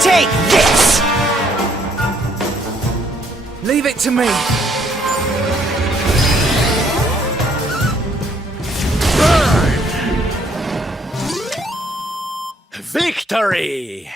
Take this! Leave it to me. Burn! Victory!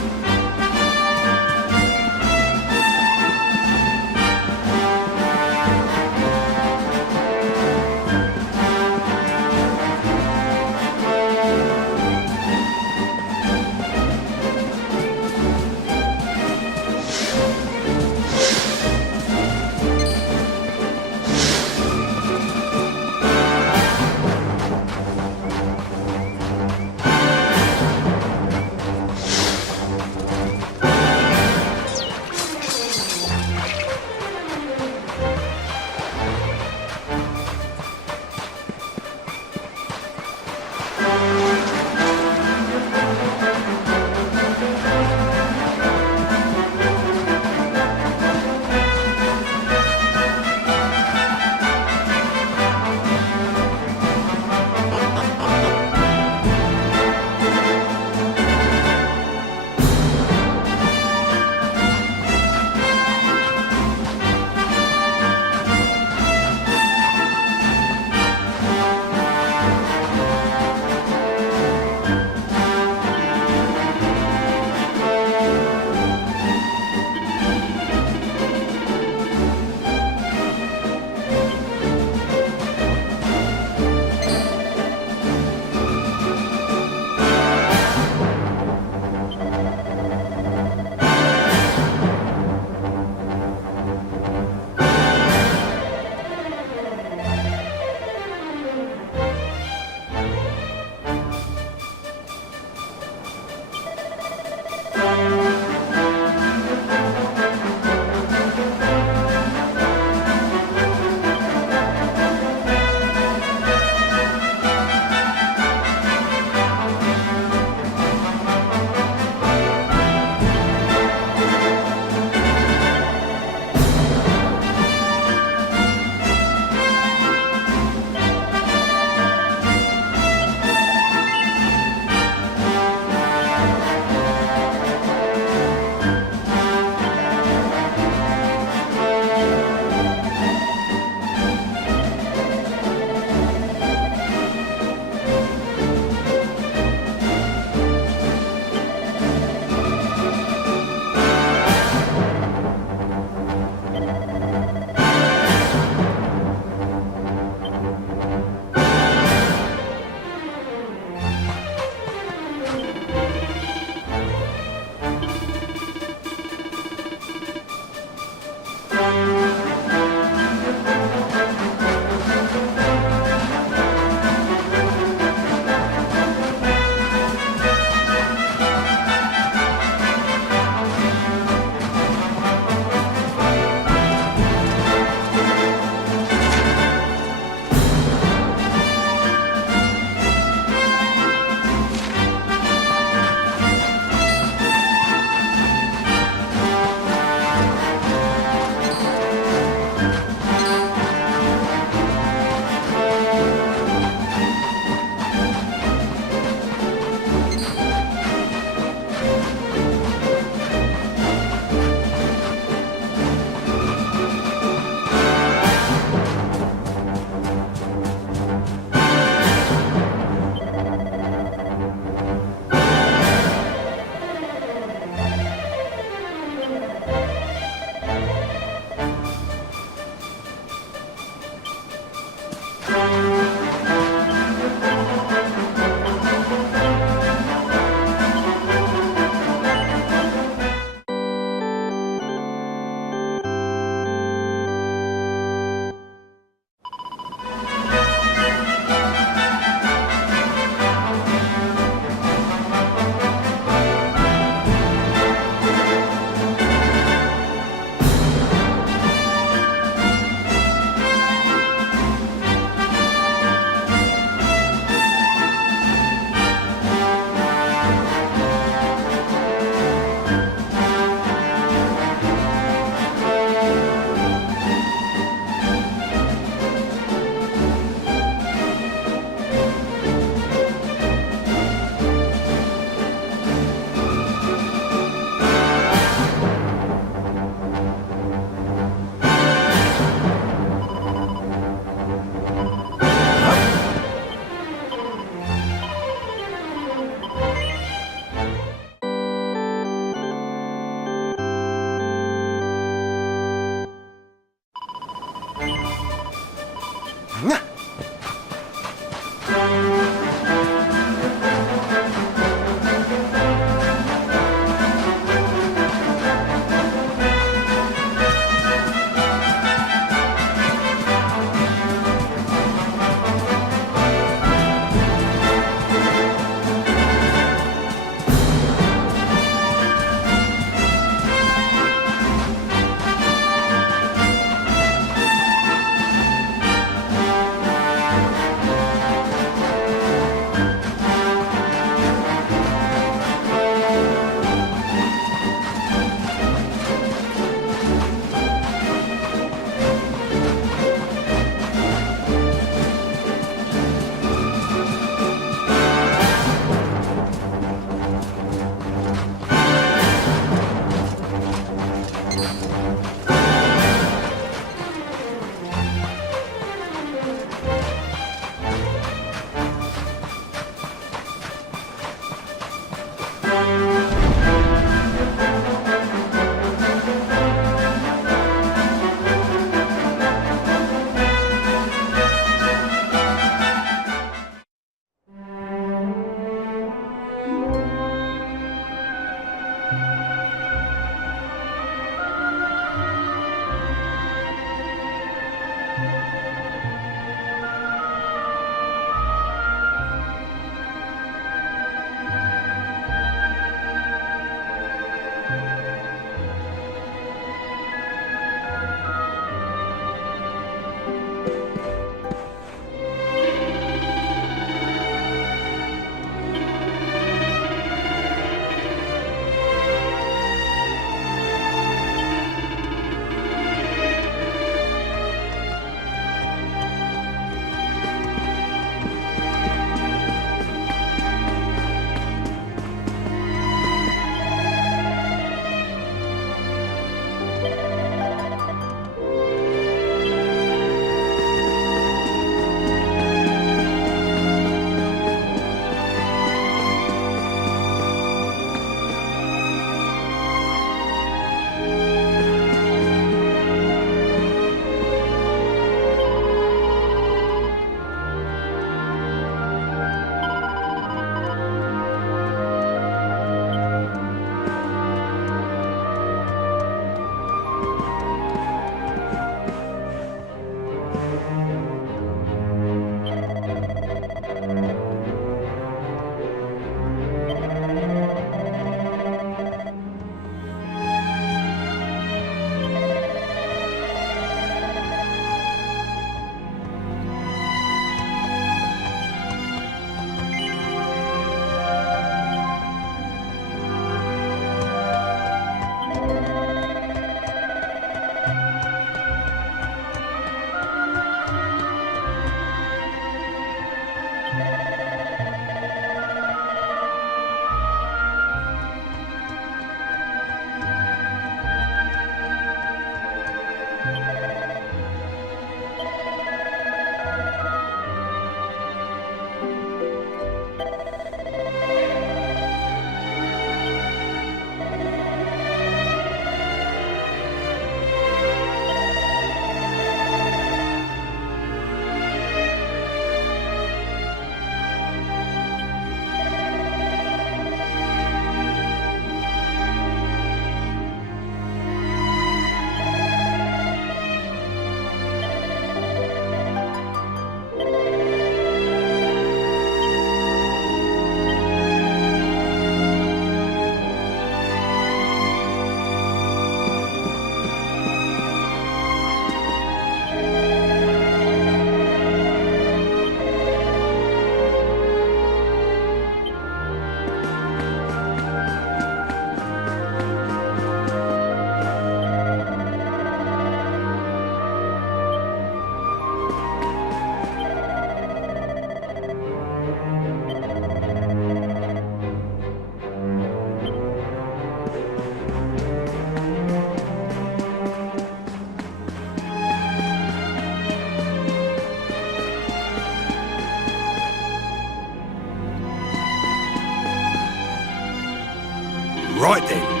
Right then.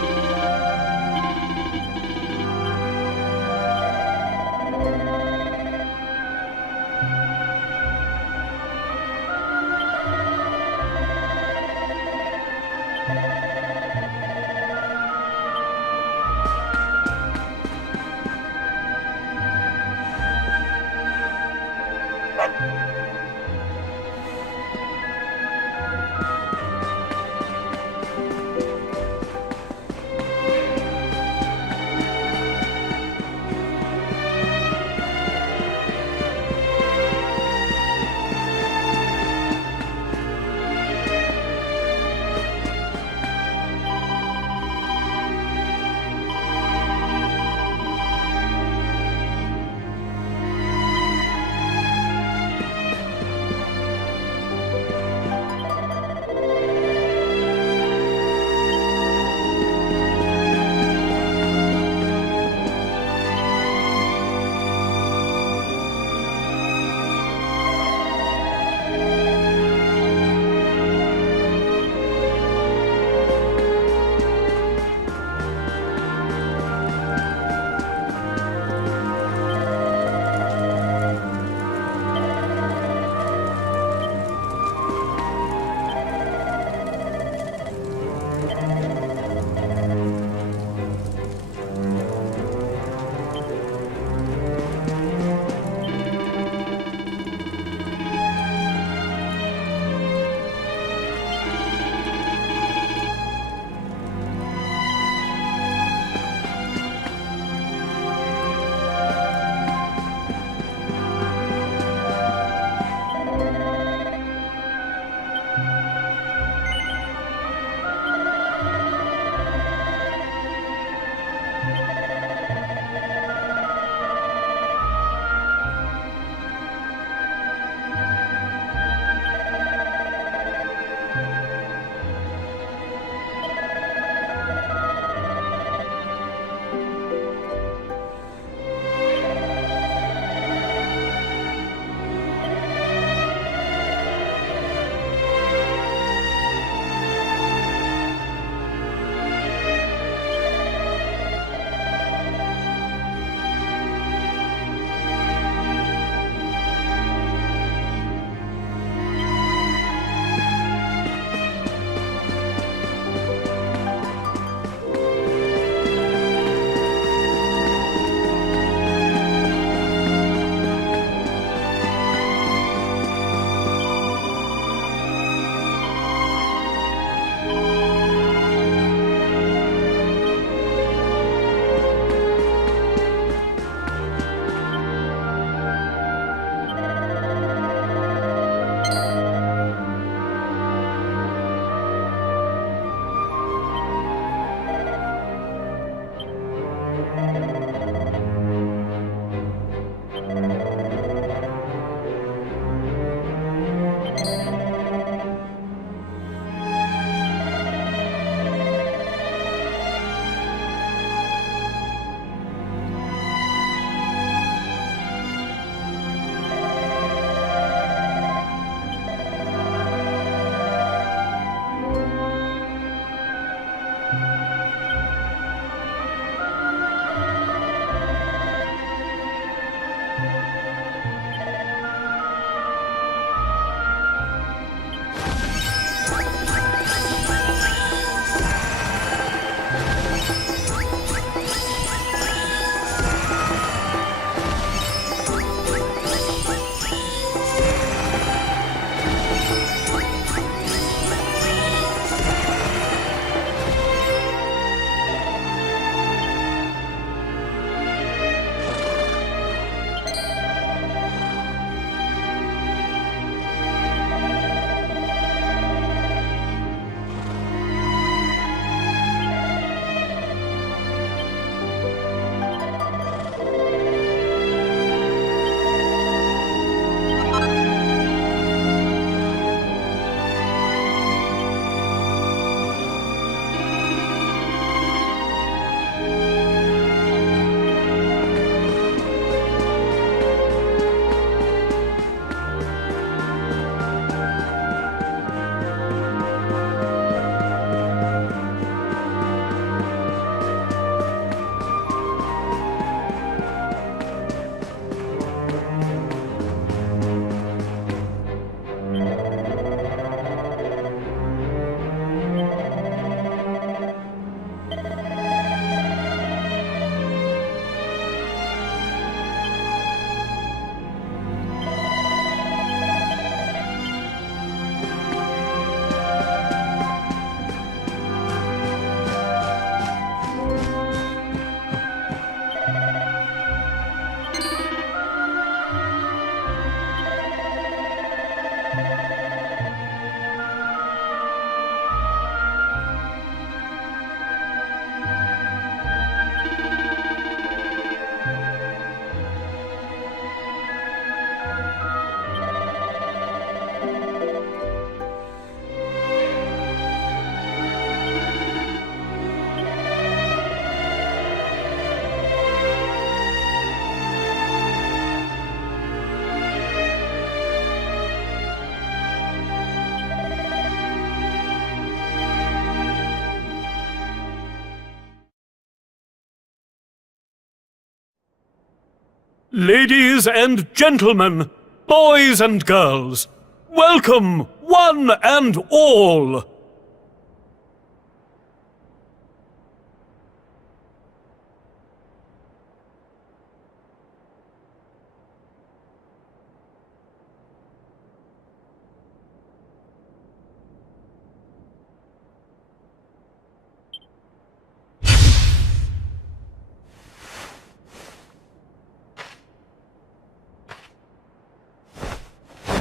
Ladies and gentlemen, boys and girls, welcome one and all.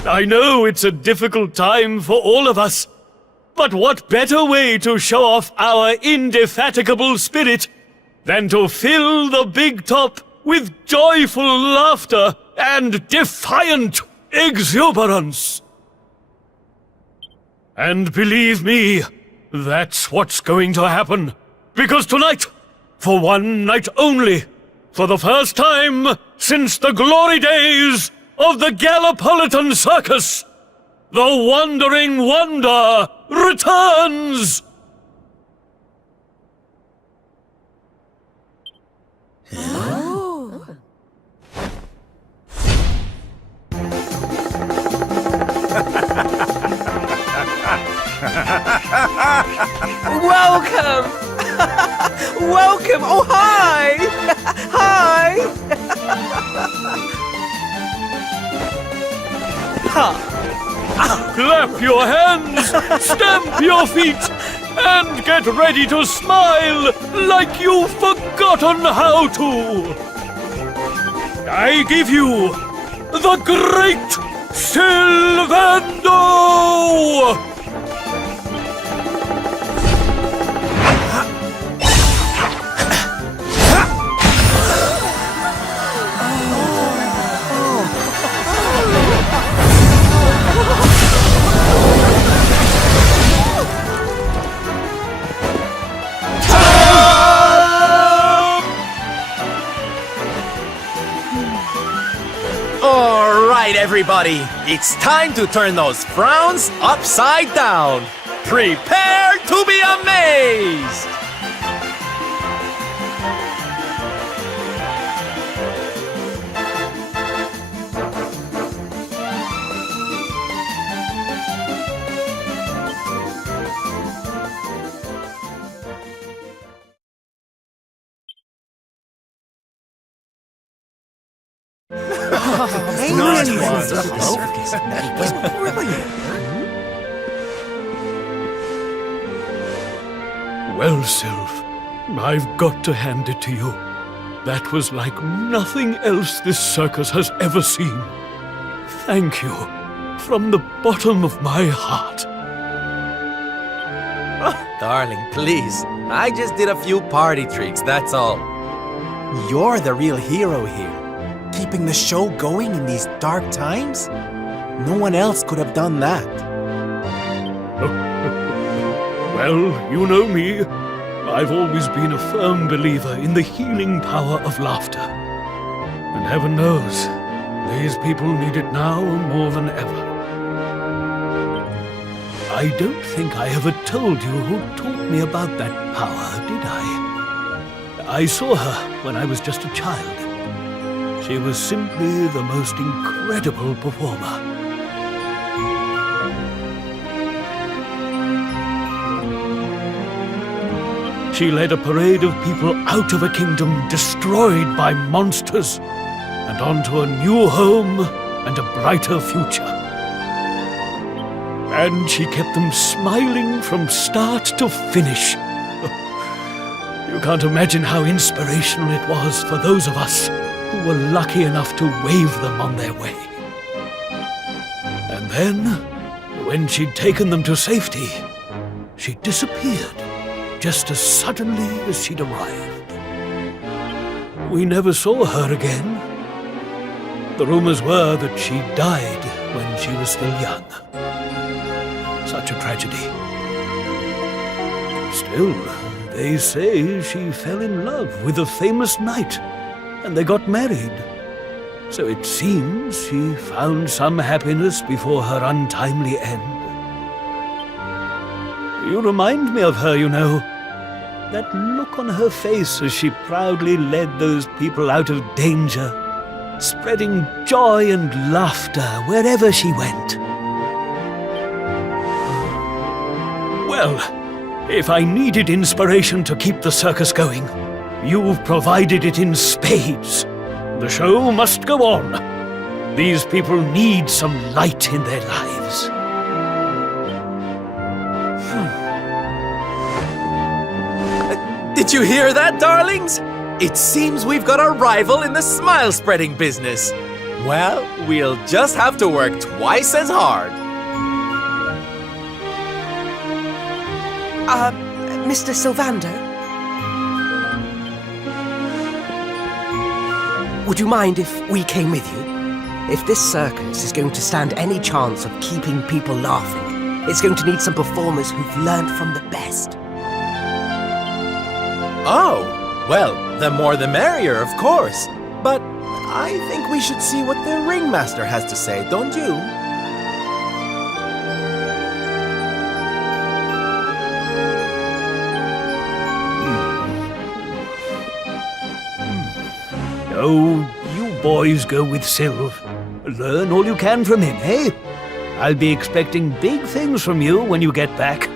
I know it's a difficult time for all of us, but what better way to show off our indefatigable spirit than to fill the big top with joyful laughter and defiant exuberance? And believe me, that's what's going to happen, because tonight, for one night only, for the first time since the glory days of the Gallipolitan Circus, the Wandering Wonder returns! Oh. Welcome! Welcome! Oh, hi! Hi! Clap your hands, stamp your feet, and get ready to smile like you've forgotten how to! I give you the Great Sylvando! Alright, everybody, it's time to turn those frowns upside down. Prepare to be amazed! Well, Sylph, I've got to hand it to you. That was like nothing else this circus has ever seen. Thank you, from the bottom of my heart. Oh, darling, please. I just did a few party tricks, that's all. You're the real hero here. Keeping the show going in these dark times? No one else could have done that. Well, you know me. I've always been a firm believer in the healing power of laughter. And heaven knows, these people need it now more than ever. I don't think I ever told you who taught me about that power, did I? I saw her when I was just a child. She was simply the most incredible performer. She led a parade of people out of a kingdom destroyed by monsters and onto a new home and a brighter future. And she kept them smiling from start to finish. You can't imagine how inspirational it was for those of us who were lucky enough to wave them on their way. And Then, when she'd taken them to safety, she disappeared just as suddenly as she'd arrived. We never saw her again. The rumors were that she died when she was still young. Such a tragedy. Still, they say she fell in love with a famous knight, and they got married. So it seems she found some happiness before her untimely end. You remind me of her, you know. That look on her face as she proudly led those people out of danger, spreading joy and laughter wherever she went. Well, if I needed inspiration to keep the circus going, you've provided it in spades. The show must go on. These people need some light in their lives. Did you hear that, darlings? It seems we've got a rival in the smile-spreading business. Well, we'll just have to work twice as hard. Mr. Sylvander? Would you mind if we came with you? If this circus is going to stand any chance of keeping people laughing, it's going to need some performers who've learned from the best. Oh, well, the more the merrier, of course. But I think we should see what the ringmaster has to say, don't you? Oh, you boys go with Sylv. Learn all you can from him, eh? I'll be expecting big things from you when you get back.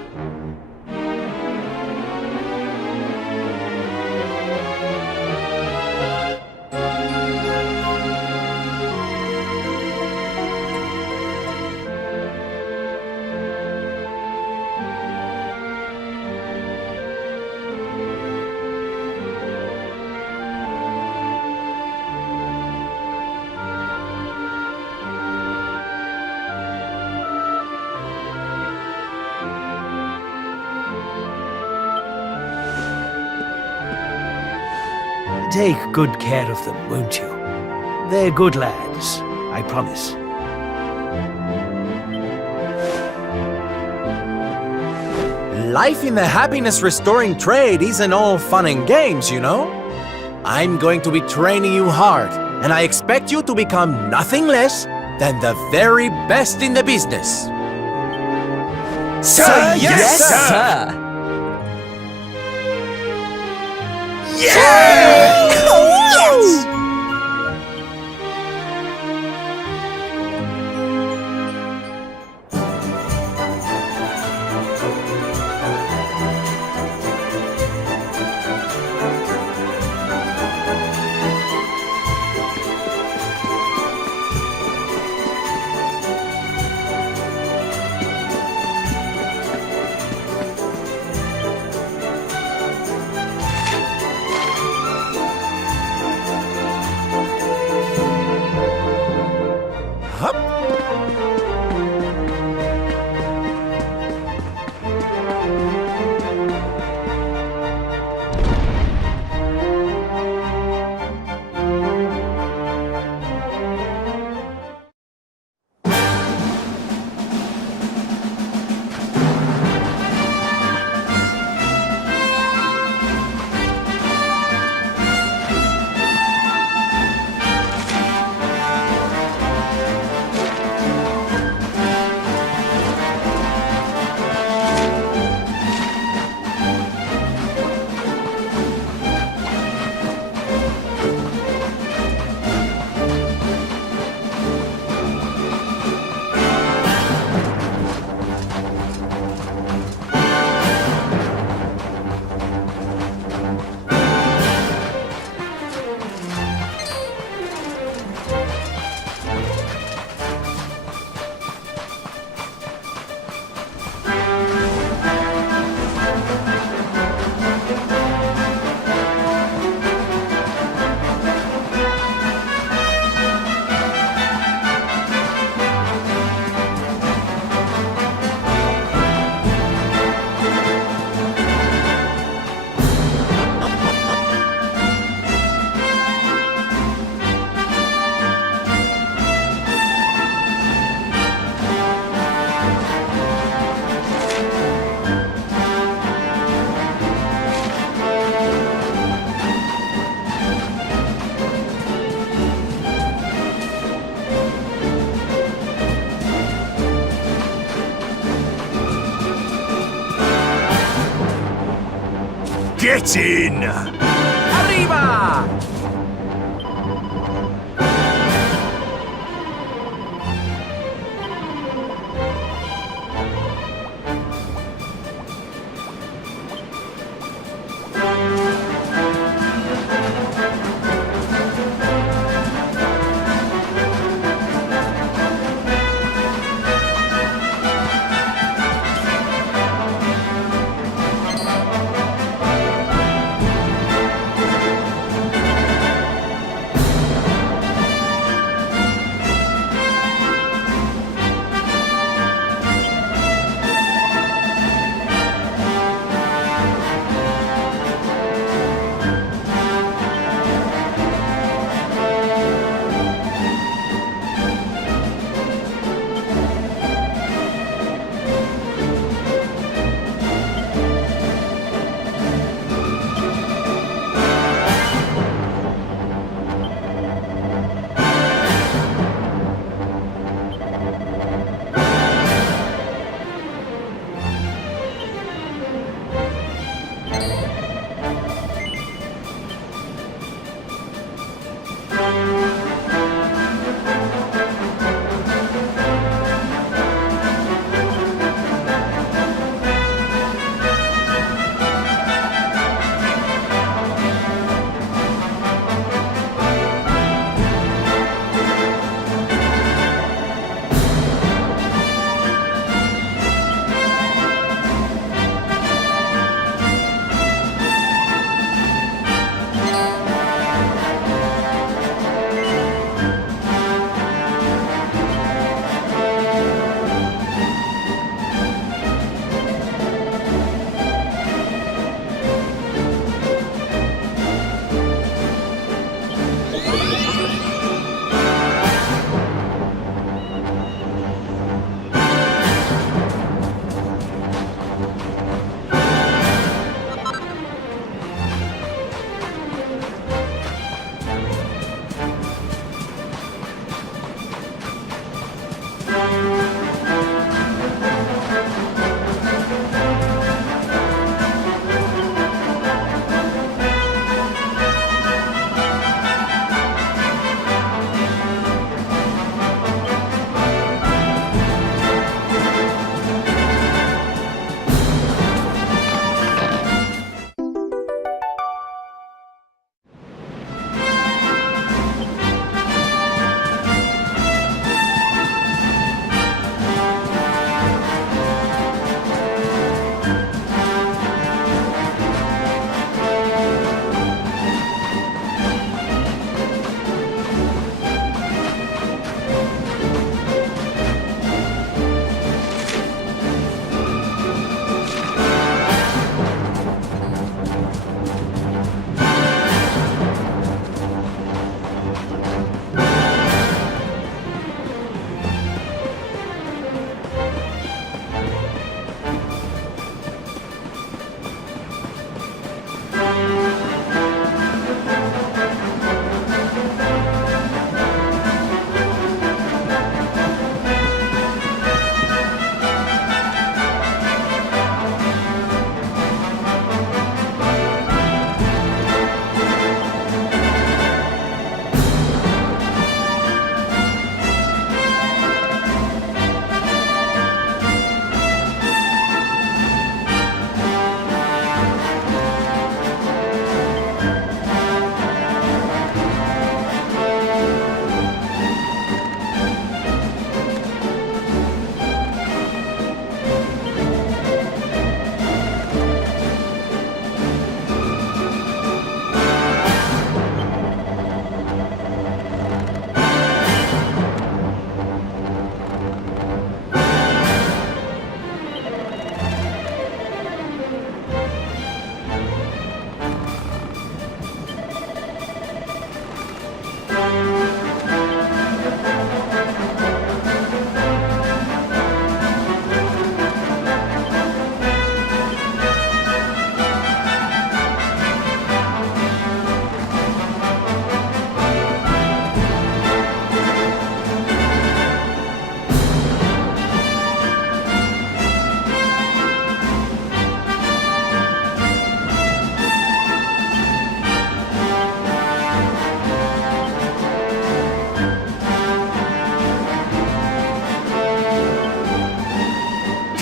Take good care of them, won't you? They're good lads, I promise. Life in the happiness-restoring trade isn't all fun and games, you know? I'm going to be training you hard, and I expect you to become nothing less than the very best in the business. Sir, yes, sir! Yeah! Yes! Get in! Arriba!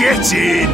Get in!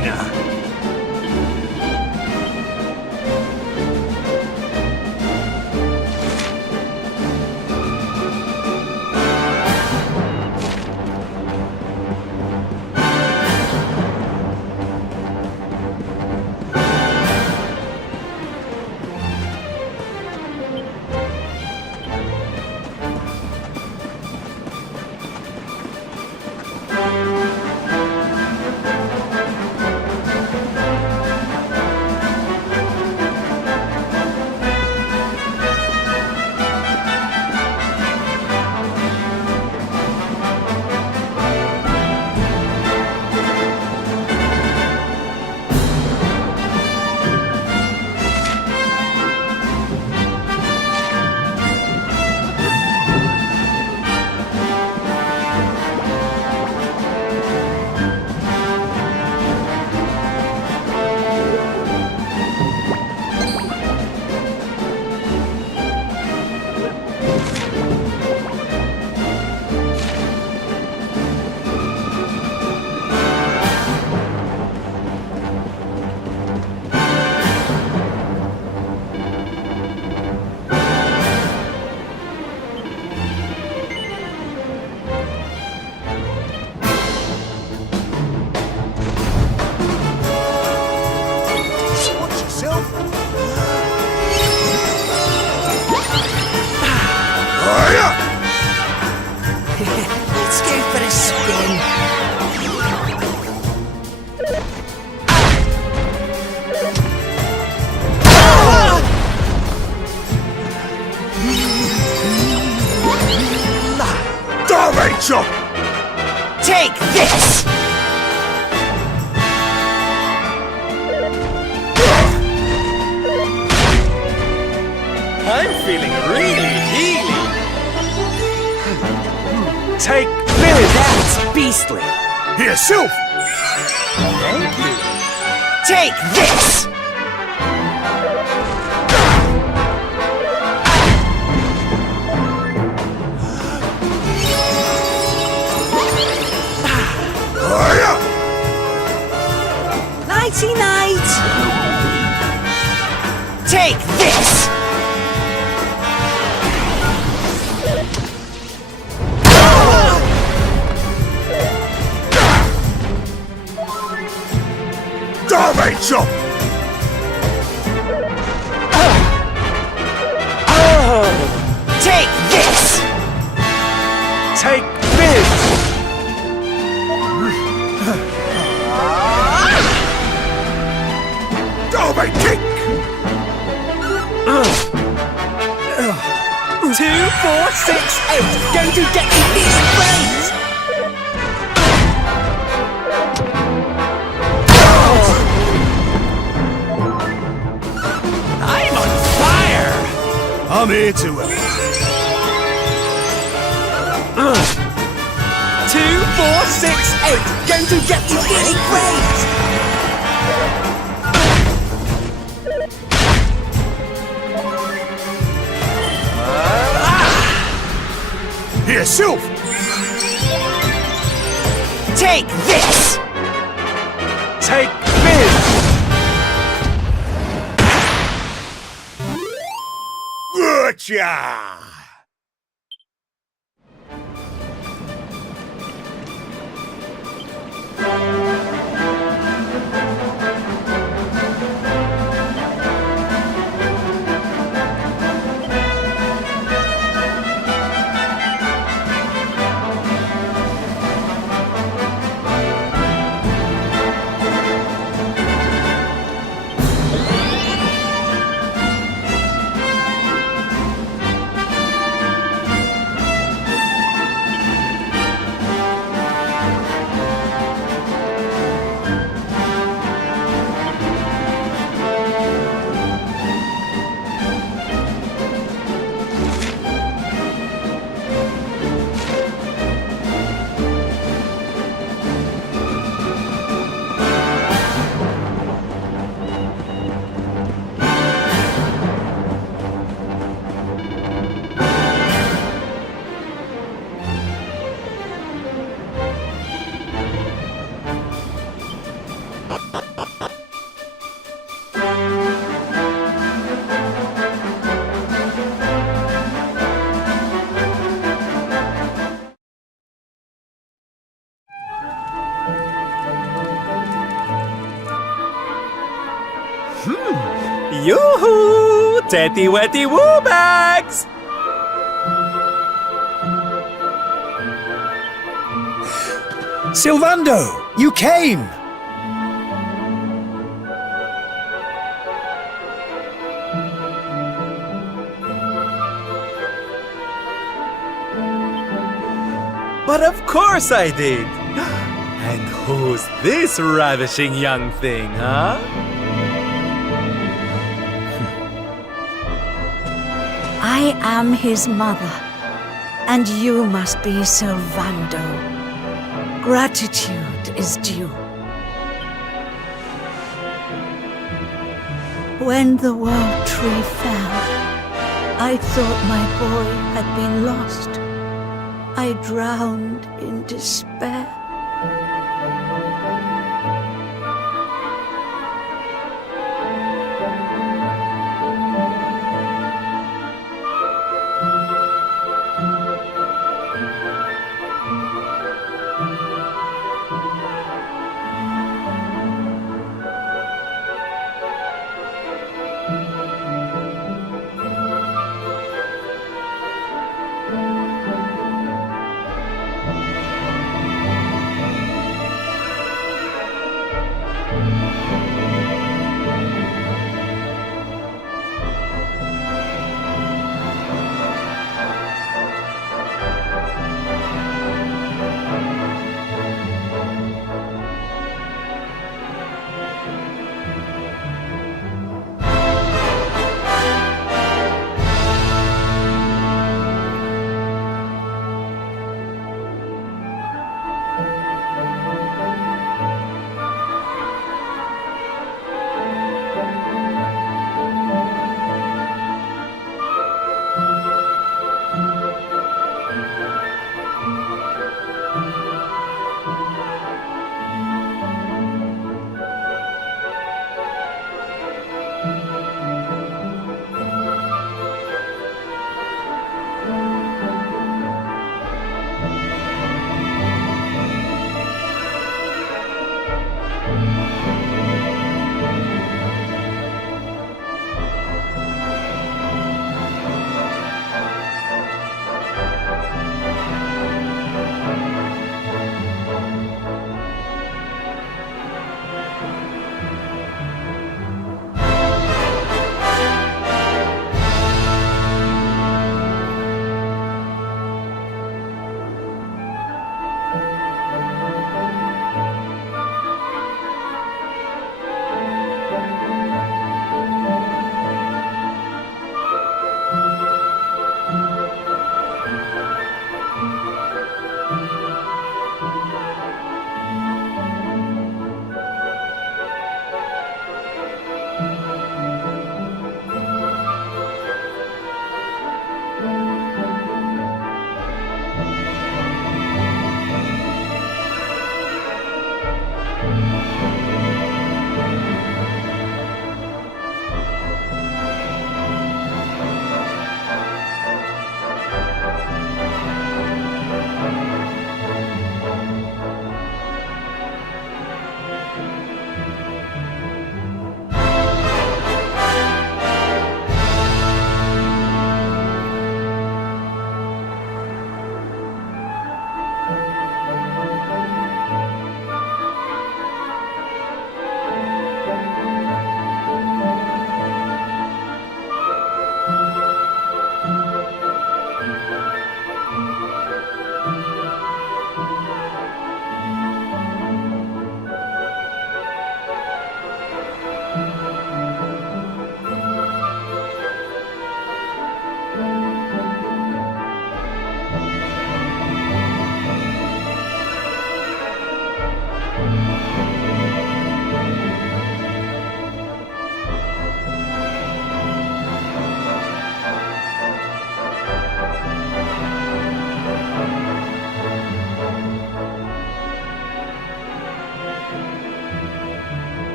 Watch yourself! Let's go for a spin. Rachel! Take this! I'm feeling really healy. Take That's beastly. Here, Sylph! Thank you. Take this! Nighty night! Take this! Rachel! Take this! Take this! Darby, kick! 2, 4, 6, 8. Going to get you these brains! I'm on fire. I'm here to help. 2, 4, 6, 8. Going to get you these brains! Here, Sylph! Take this! Take this! Gotcha! Yoo-hoo! Tetty wetty woo bags! Sylvando, you came! But of course I did! And who's this ravishing young thing, huh? I am his mother, and you must be Sylvando. Gratitude is due. When the world tree fell, I thought my boy had been lost. I drowned in despair.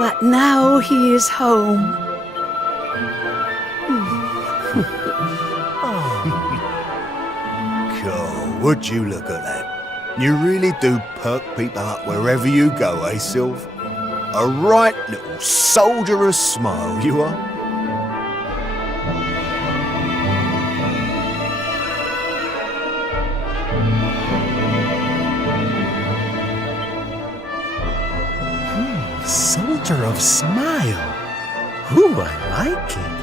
But now he is home. God, would you look at that? You really do perk people up wherever you go, eh, Sylv? A right little soldierous smile, you are. Soldier of Smile. Ooh, I like it.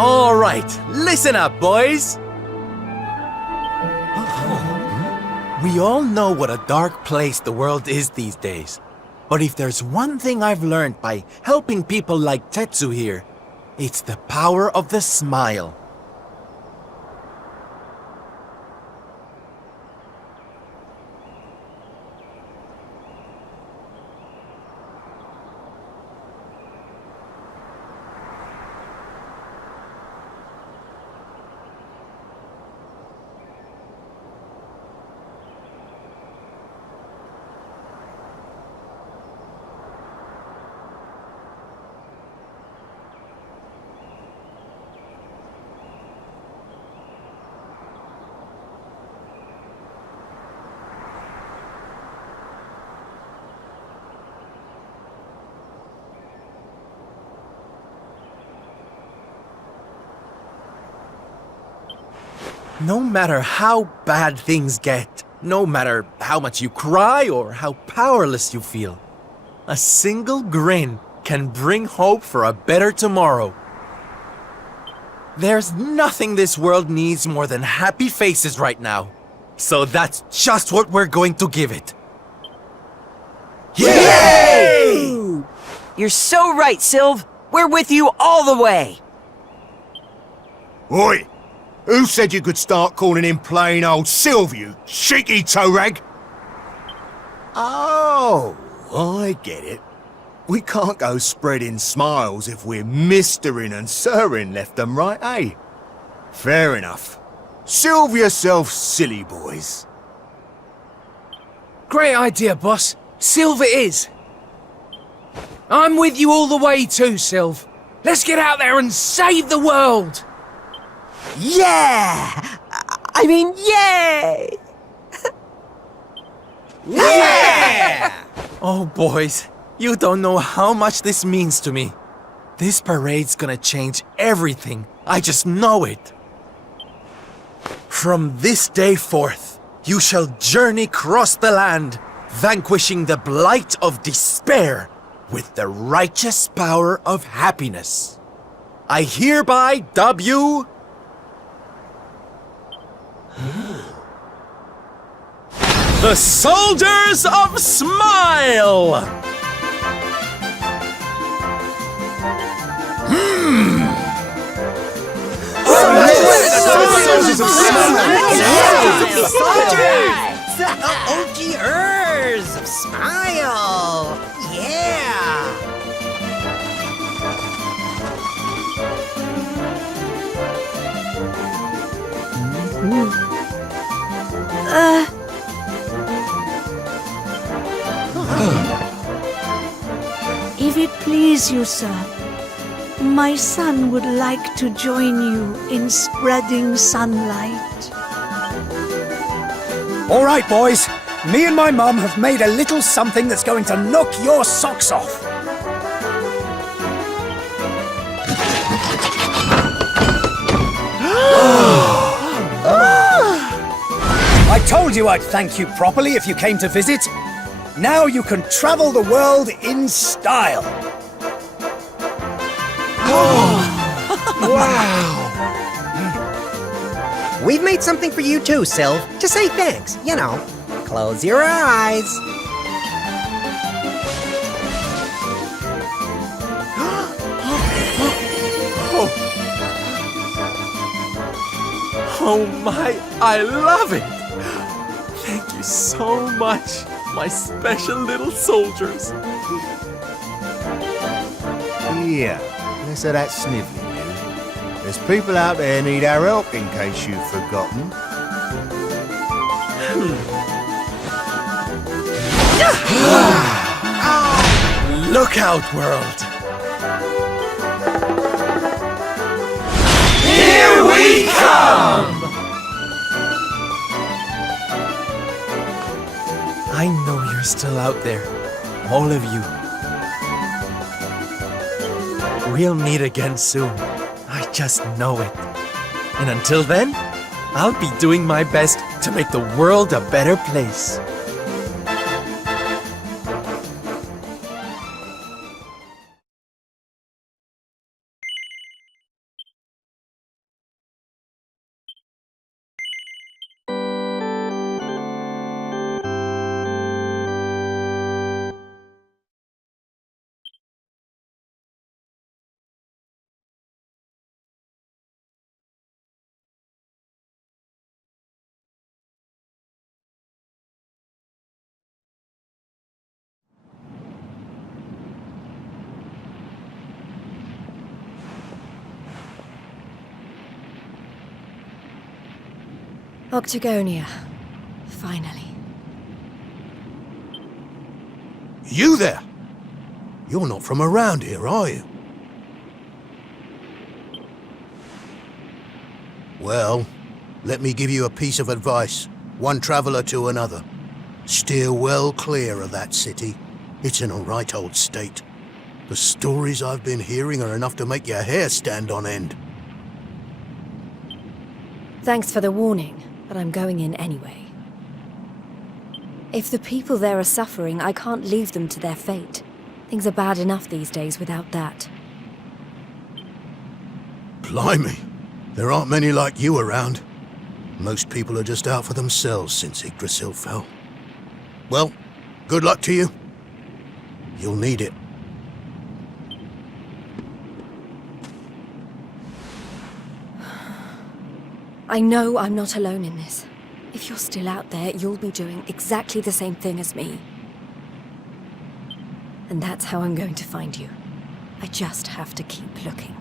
All right, listen up, boys. We all know what a dark place the world is these days. But if there's one thing I've learned by helping people like Tetsu here, it's the power of the smile. No matter how bad things get, no matter how much you cry or how powerless you feel, a single grin can bring hope for a better tomorrow. There's nothing this world needs more than happy faces right now. So that's just what we're going to give it. Yay! You're so right, Sylv. We're with you all the way. Oi! Who said you could start calling him plain old Sylv, you cheeky toe rag? Oh, I get it. We can't go spreading smiles if we're mistering and sirring left and right, eh? Fair enough. Sylv yourself, silly boys. Great idea, boss. Sylv it is. I'm with you all the way too, Sylv. Let's get out there and save the world. Yeah! I mean, yay! Yeah! Oh, boys, you don't know how much this means to me. This parade's gonna change everything. I just know it. From this day forth, you shall journey across the land, vanquishing the blight of despair with the righteous power of happiness. I hereby dub you the Soldiers of Smile! Soldiers of The OGers of Smile! Yeah! If it please you, sir, my son would like to join you in spreading sunlight. All right, boys. Me and my mum have made a little something that's going to knock your socks off. I told you I'd thank you properly if you came to visit. Now you can travel the world in style. We've made something for you too, Sylv, to say thanks, you know. Close your eyes. Oh my, I love it! Thank you so much, my special little soldiers. Yeah, Less of that snivelling, you. There's people out there need our help, in case you've forgotten. Look out, world! Here we come! I know you're still out there, all of you. We'll meet again soon. I just know it. And until then, I'll be doing my best to make the world a better place. Octagonia. Finally. You there? You're not from around here, are you? Well, let me give you a piece of advice, one traveler to another. Steer well clear of that city. It's in a right old state. The stories I've been hearing are enough to make your hair stand on end. Thanks for the warning, but I'm going in anyway. If the people there are suffering, I can't leave them to their fate. Things are bad enough these days without that. Blimey, there aren't many like you around. Most people are just out for themselves since Yggdrasil fell. Well, good luck to you. You'll need it. I know I'm not alone in this. If you're still out there, you'll be doing exactly the same thing as me. And that's how I'm going to find you. I just have to keep looking.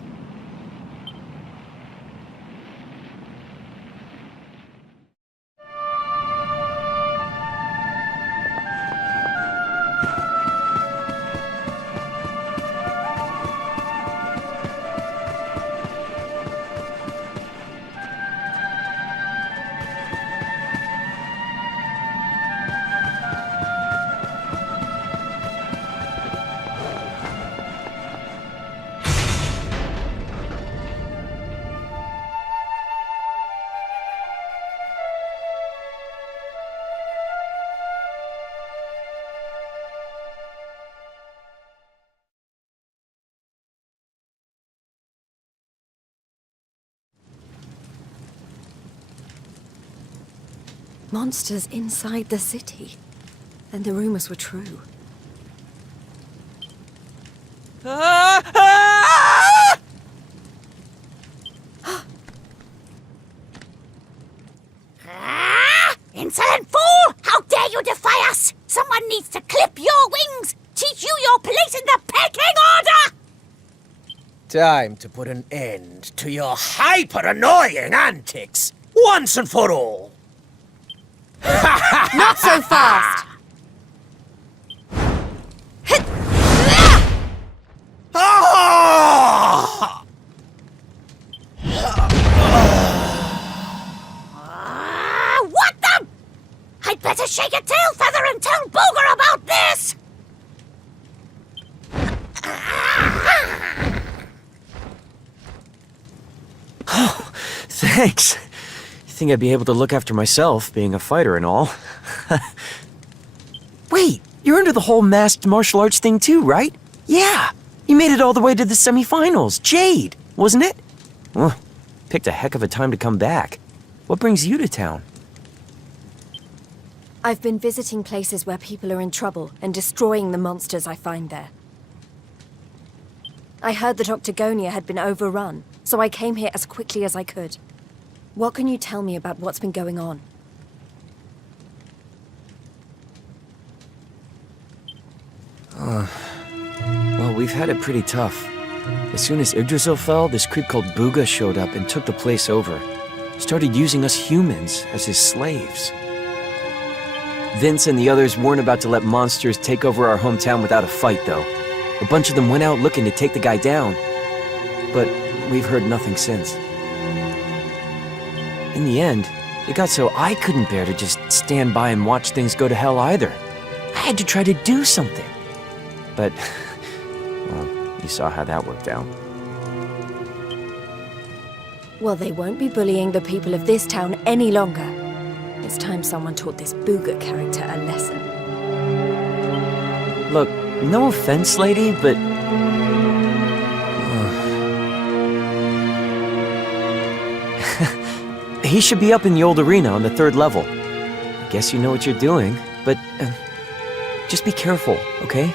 Monsters inside the city. Then the rumors were true. Insolent fool! How dare you defy us! Someone needs to clip your wings! Teach you your place in the pecking order! Time to put an end to your hyper-annoying antics, once and for all. Not so fast! What the? I'd better shake a tail feather and tell Booger about this! Thanks. Think I'd be able to look after myself, being a fighter and all. Wait, you're into the whole masked martial arts thing too, right? Yeah, you made it all the way to the semifinals. Jade, wasn't it? Well, picked a heck of a time to come back. What brings you to town? I've been visiting places where people are in trouble and destroying the monsters I find there. I heard that Octagonia had been overrun, so I came here as quickly as I could. What can you tell me about what's been going on? Well, we've had it pretty tough. As soon as Yggdrasil fell, this creep called Booga showed up and took the place over. Started using us humans as his slaves. Vince and the others weren't about to let monsters take over our hometown without a fight, though. A bunch of them went out looking to take the guy down. But we've heard nothing since. In the end, it got so I couldn't bear to just stand by and watch things go to hell either. I had to try to do something. But, well, you saw how that worked out. Well, they won't be bullying the people of this town any longer. It's time someone taught this Booga character a lesson. Look, no offense, lady, but... He should be up in the old arena on the 3rd level. I guess you know what you're doing, but... just be careful, okay?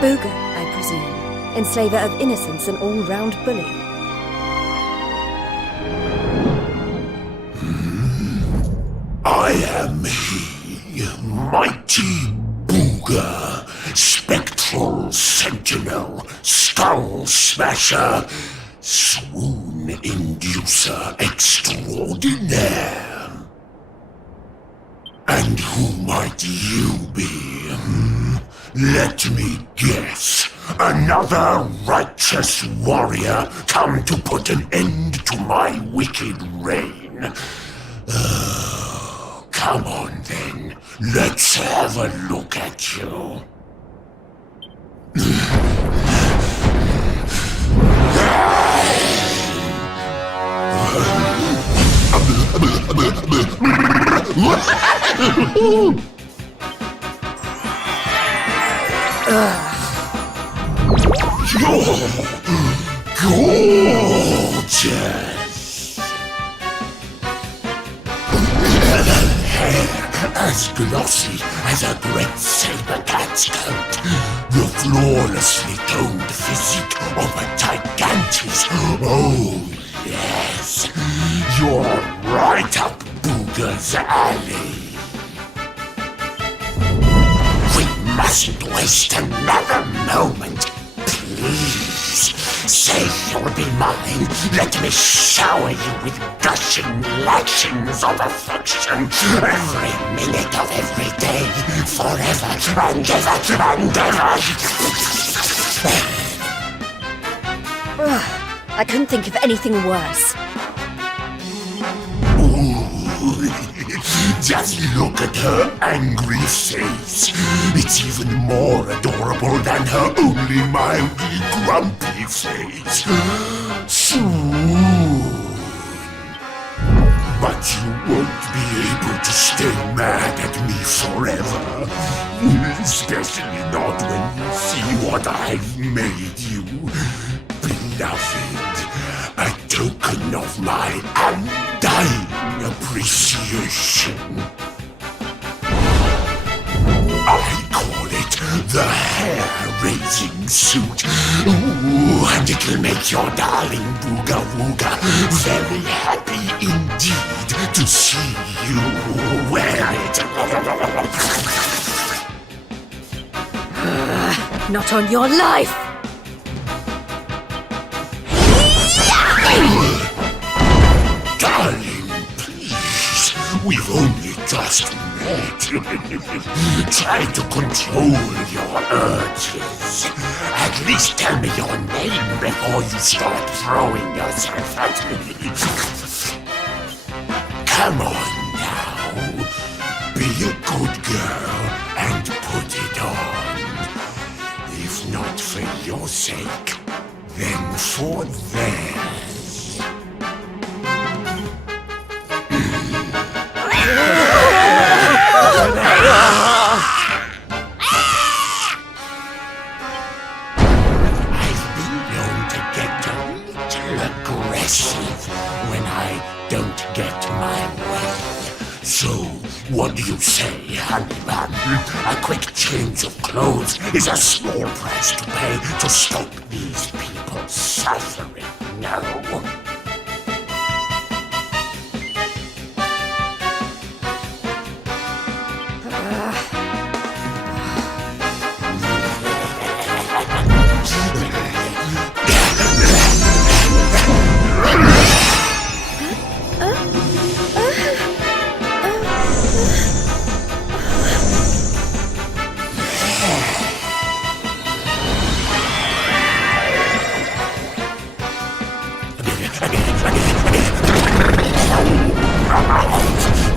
Booger, I presume. Enslaver of innocence and all-round bully. I am he, mighty Booger, spectral sentinel, skull smasher, swoon inducer extraordinaire. And who might you be? Let me guess. Another righteous warrior come to put an end to my wicked reign. Come on then, let's have a look at you. You're gorgeous. Hair as glossy as a great saber cat's coat. The flawlessly toned physique of a gigantus. Oh, yes. You're right up Booger's alley. We mustn't waste another moment. Please, say you'll be mine. Let me shower you with gushing lashings of affection. Every minute of every day, forever and ever and ever. I couldn't think of anything worse. Just look at her angry face. It's even more adorable than her only mildly grumpy face. Soon. But you won't be able to stay mad at me forever. Especially not when you see what I've made you. Beloved, a token of my undying appreciation. I call it the hair-raising suit. Ooh, and it'll make your darling Booga Wooga very happy indeed to see you wear it. Not on your life! Darling, please, we've only just met. Try to control your urges. At least tell me your name before you start throwing yourself at me. Come on now. Be a good girl and put it on. If not for your sake, then for theirs. I've been known to get a little aggressive when I don't get my way. So, what do you say, honey bun? A quick change of clothes is a small price to pay to stop these people suffering, no?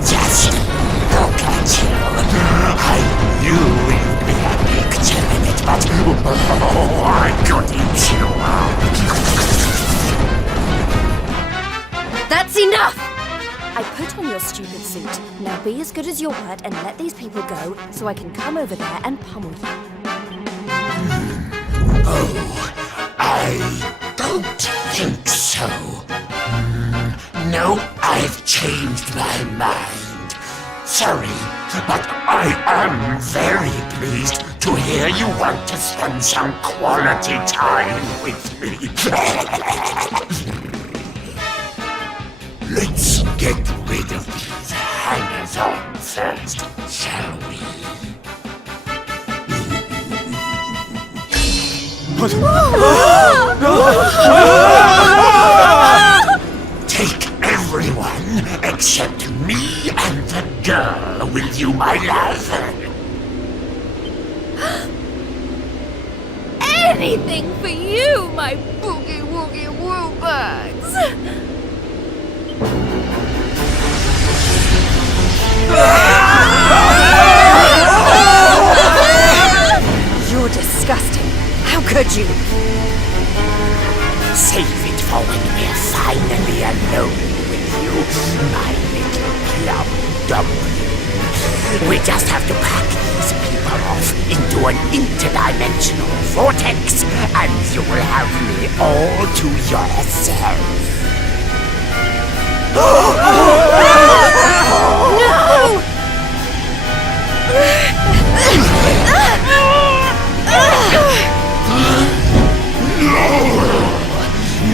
Just look at you. I knew you'd be a picture in it, but oh, I could eat you up. That's enough! I put on your stupid suit. Now be as good as your word and let these people go so I can come over there and pummel you. I don't think so. No, I've changed my mind. Sorry, but I am very pleased to hear you want to spend some quality time with me. Let's get rid of these hangers-on first, shall we? Take everyone except me and the girl with you, my love. Anything for you, my boogie-woogie woo-bugs! You're disgusting. How could you? Save it for when we're finally alone with you, my little plum dumpling. We just have to pack these people off into an interdimensional vortex, and you will have me all to yourself.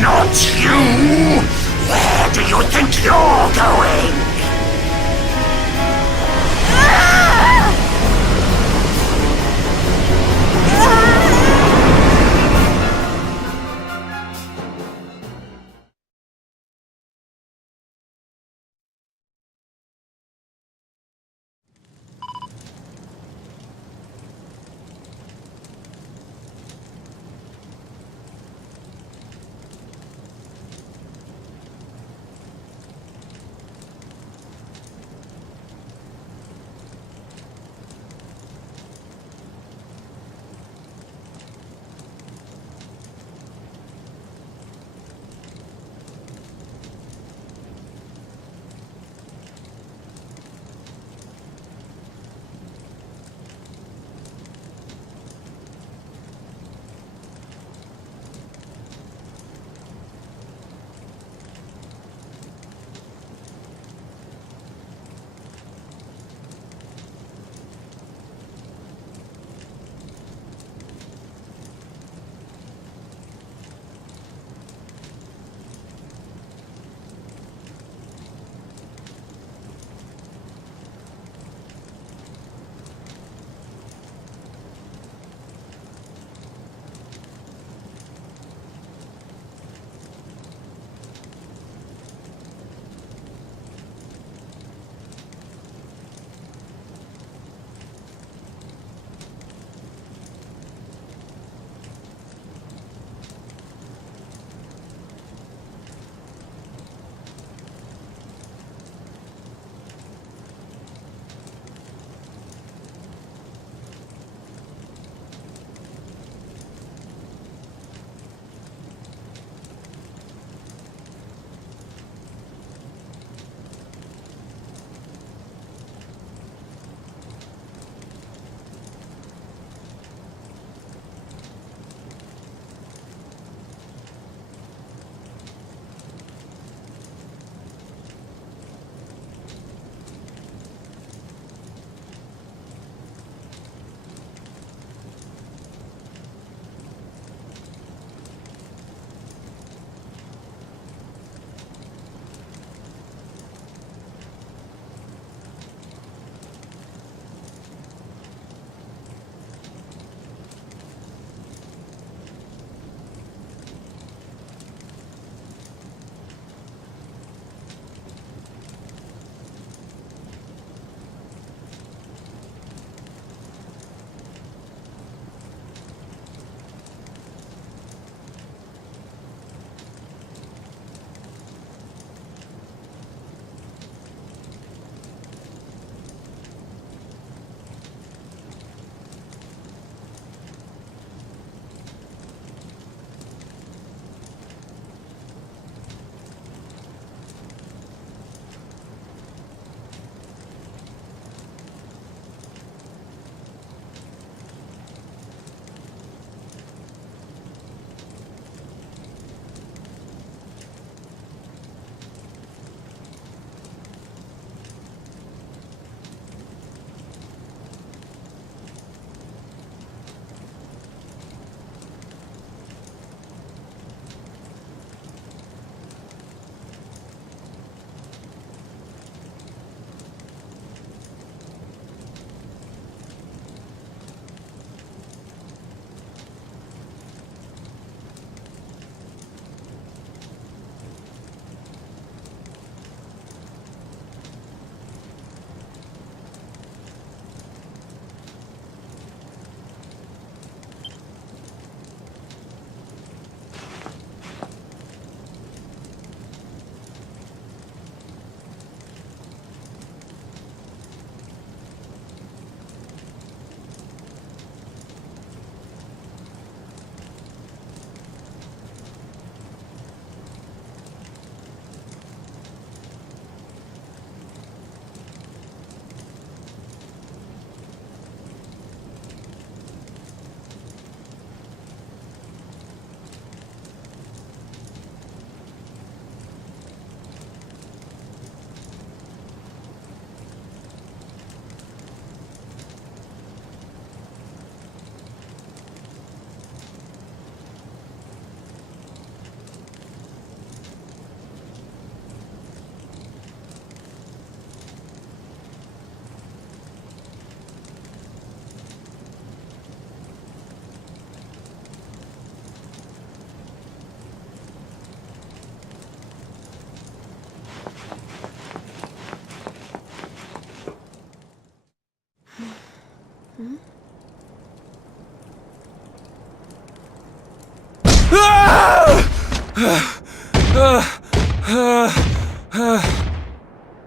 Not you! Where do you think you're going?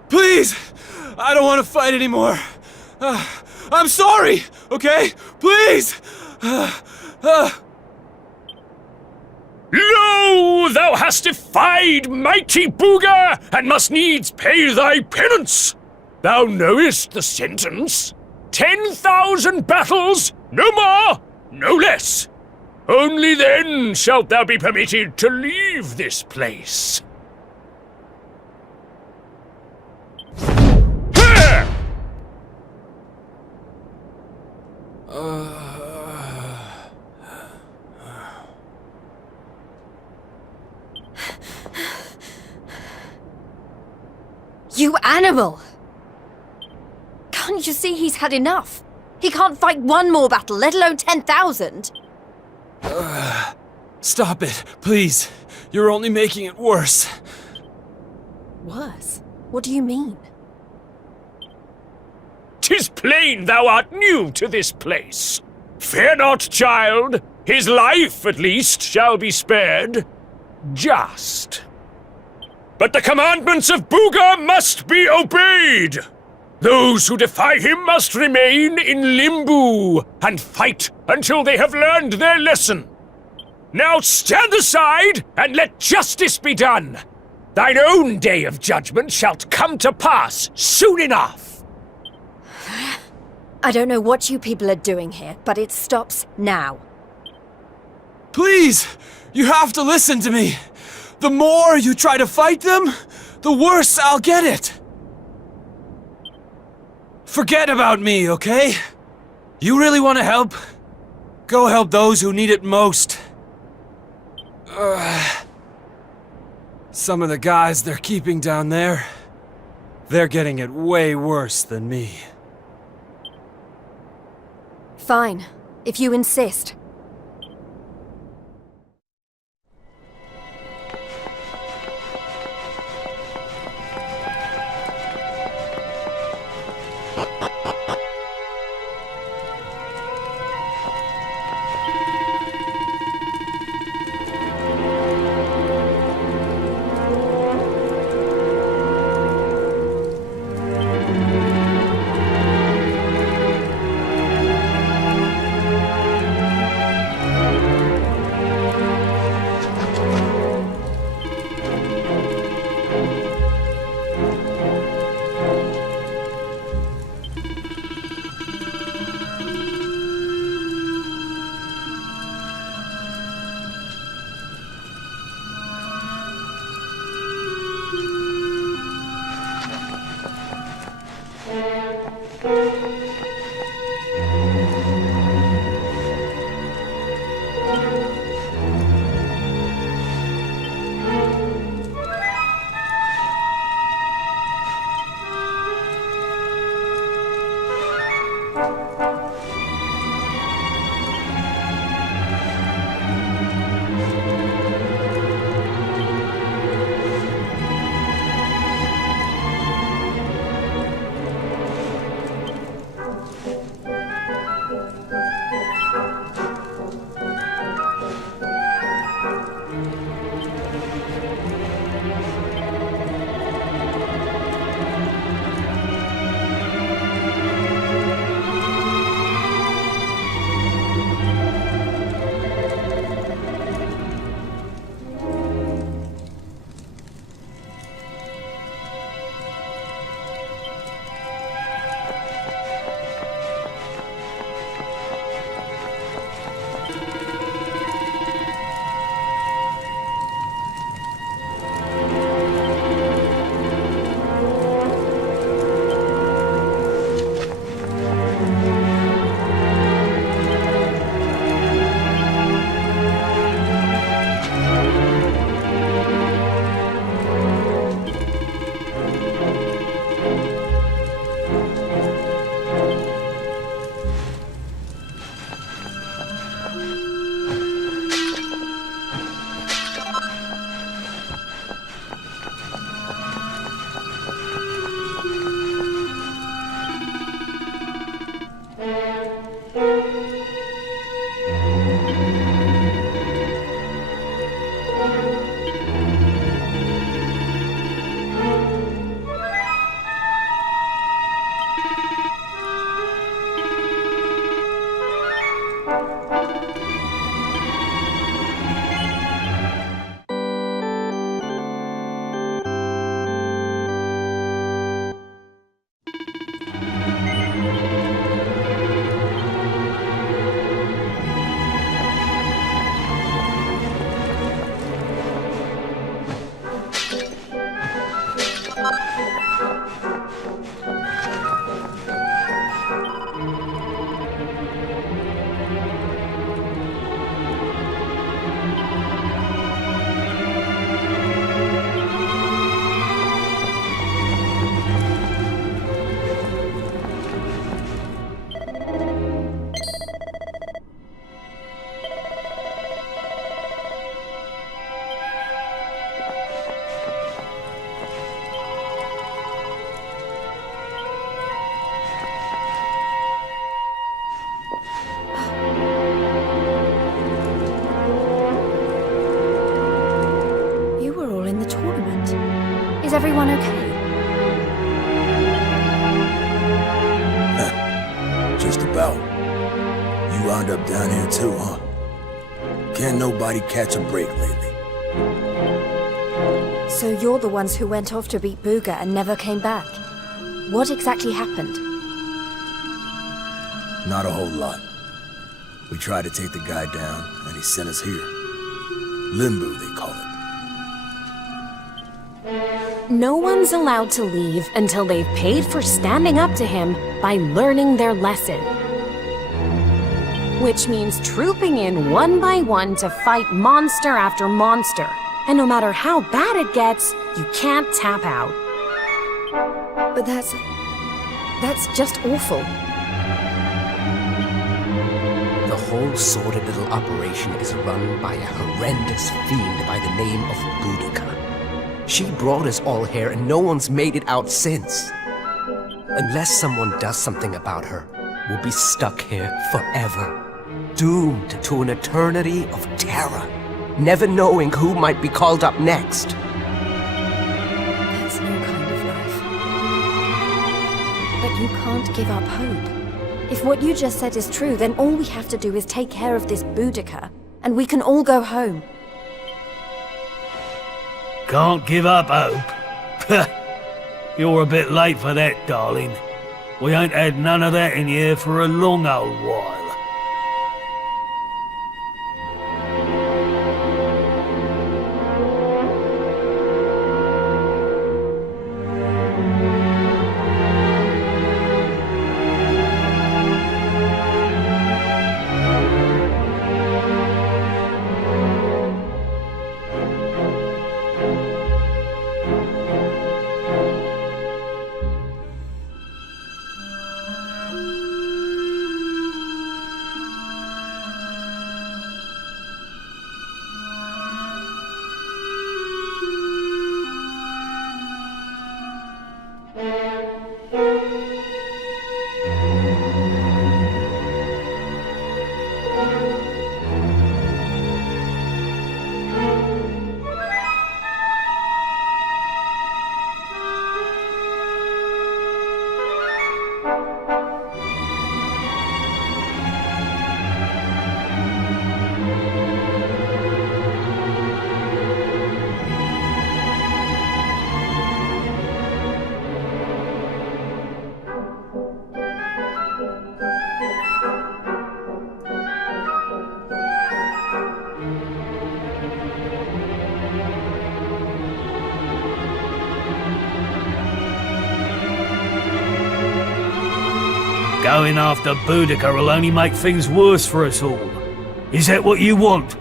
Please! I don't want to fight anymore. I'm sorry, okay? Please! Lo, thou hast defied mighty Booga, and must needs pay thy penance. Thou knowest the sentence. 10,000 battles, no more, no less. Only then shalt thou be permitted to leave this place. Here! You animal! Can't you see he's had enough? He can't fight one more battle, let alone 10,000. Stop it, please. You're only making it worse. Worse? What do you mean? 'Tis plain thou art new to this place. Fear not, child. His life, at least, shall be spared. Just. But the commandments of Booga must be obeyed. Those who defy him must remain in Limbo and fight until they have learned their lesson. Now stand aside and let justice be done. Thine own day of judgment shalt come to pass soon enough. I don't know what you people are doing here, but it stops now. Please! You have to listen to me. The more you try to fight them, the worse I'll get it. Forget about me, okay? You really want to help? Go help those who need it most. Some of the guys they're keeping down there, they're getting it way worse than me. Fine, if you insist. everyone okay? Just about. You wound up down here too, huh? Can't nobody catch a break lately. So you're the ones who went off to beat Booga and never came back. What exactly happened? Not a whole lot. We tried to take the guy down, and he sent us here. Limbo, they call it. No one's allowed to leave until they've paid for standing up to him by learning their lesson. Which means trooping in one by one to fight monster after monster. And no matter how bad it gets, you can't tap out. But that's just awful. The whole sordid little operation is run by a horrendous fiend by the name of Boudica. She brought us all here and no one's made it out since. Unless someone does something about her, we'll be stuck here forever. Doomed to an eternity of terror, never knowing who might be called up next. That's no kind of life. But you can't give up hope. If what you just said is true, then all we have to do is take care of this Boudica, and we can all go home. Can't give up hope? You're a bit late for that, darling. We ain't had none of that in here for a long old while. Going after Boudica will only make things worse for us all. Is that what you want?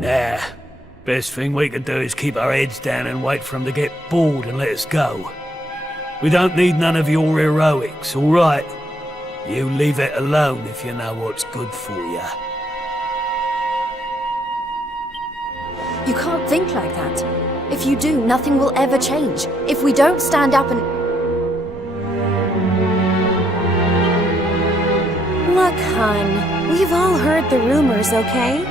Nah. Best thing we can do is keep our heads down and wait for him to get bored and let us go. We don't need none of your heroics, alright? You leave it alone if you know what's good for you. You can't think like that. If you do, nothing will ever change. If we don't stand up and... Look, hun, we've all heard the rumors, okay?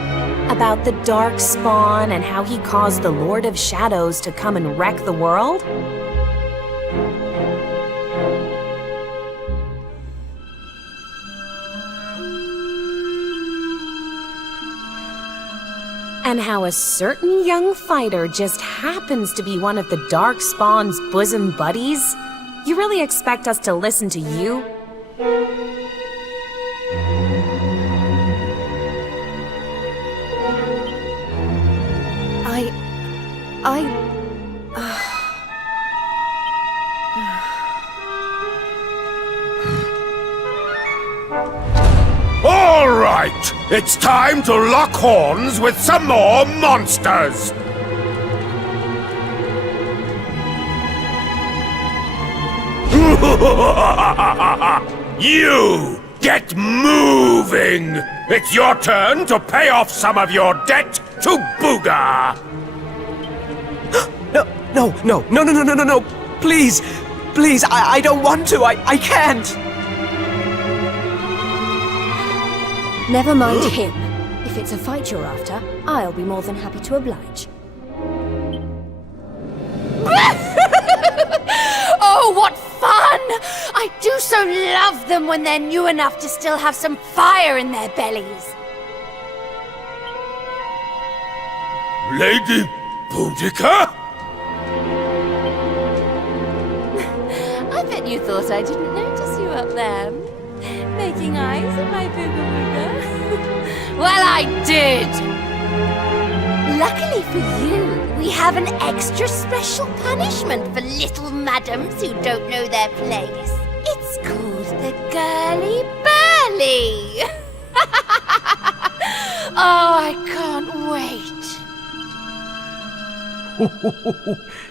About the Dark Spawn and how he caused the Lord of Shadows to come and wreck the world? And how a certain young fighter just happens to be one of the Dark Spawn's bosom buddies? You really expect us to listen to you? All right, it's time to lock horns with some more monsters. You get moving. It's your turn to pay off some of your debt to Booga. No. Please, I don't want to. I can't. Never mind him. If it's a fight you're after, I'll be more than happy to oblige. so love them when they're new enough to still have some fire in their bellies. Lady Boudica? I bet you thought I didn't notice you up there. Making eyes at my booga wooga. Well, I did! Luckily for you, we have an extra special punishment for little madams who don't know their place. It's called the Girly Burly. Oh, I can't wait.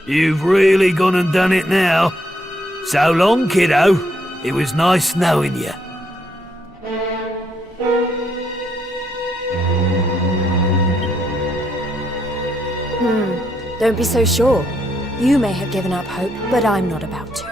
You've really gone and done it now. So long, kiddo. It was nice knowing you. Don't be so sure. You may have given up hope, but I'm not about to.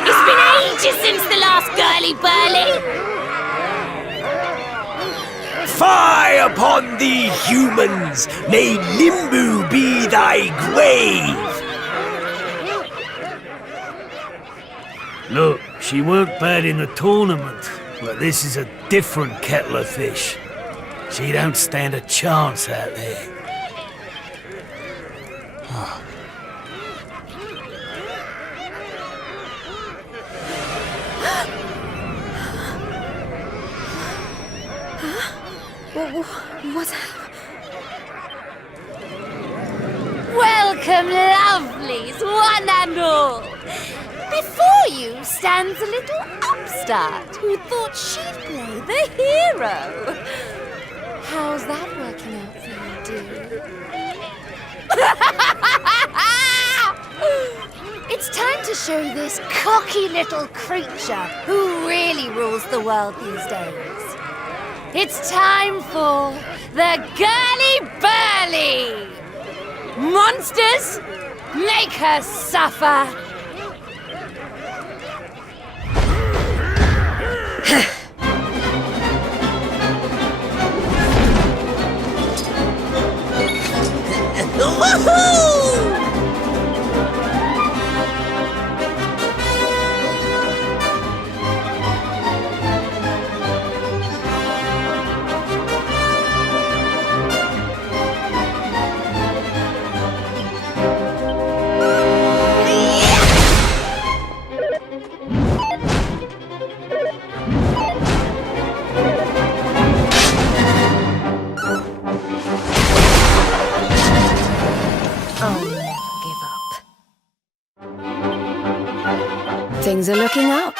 It's been ages since the last Girly Burly. Fie upon thee, humans! May Limbu be thy grave! Look, she weren't bad in the tournament, but this is a different kettle of fish. She don't stand a chance out there. What's Welcome, lovelies, one and all. Before you stands a little upstart who thought she'd play the hero. How's that working out for you, dear? It's time to show this cocky little creature who really rules the world these days. It's time for the Girly Burly! Monsters, make her suffer! Things are looking up.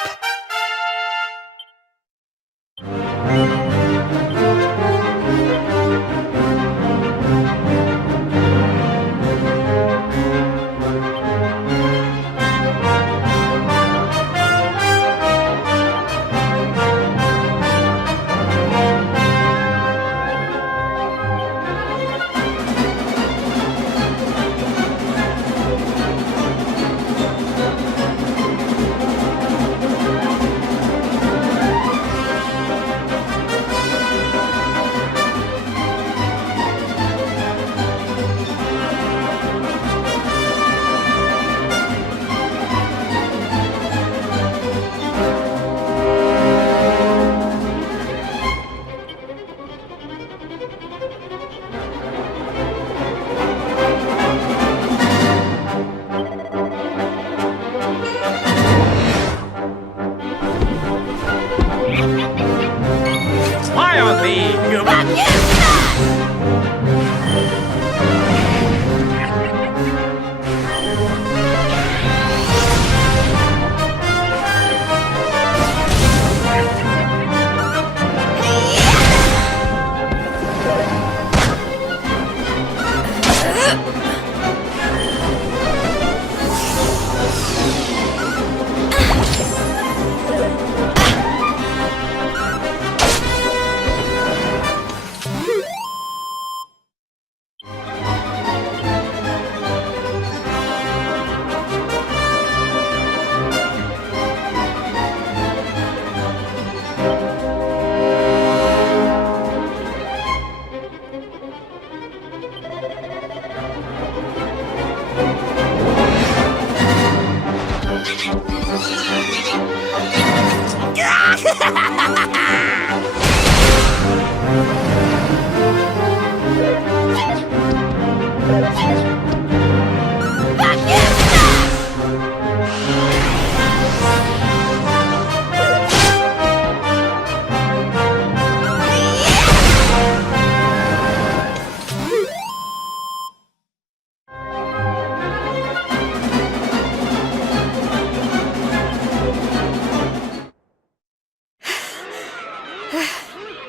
Fire thee, human!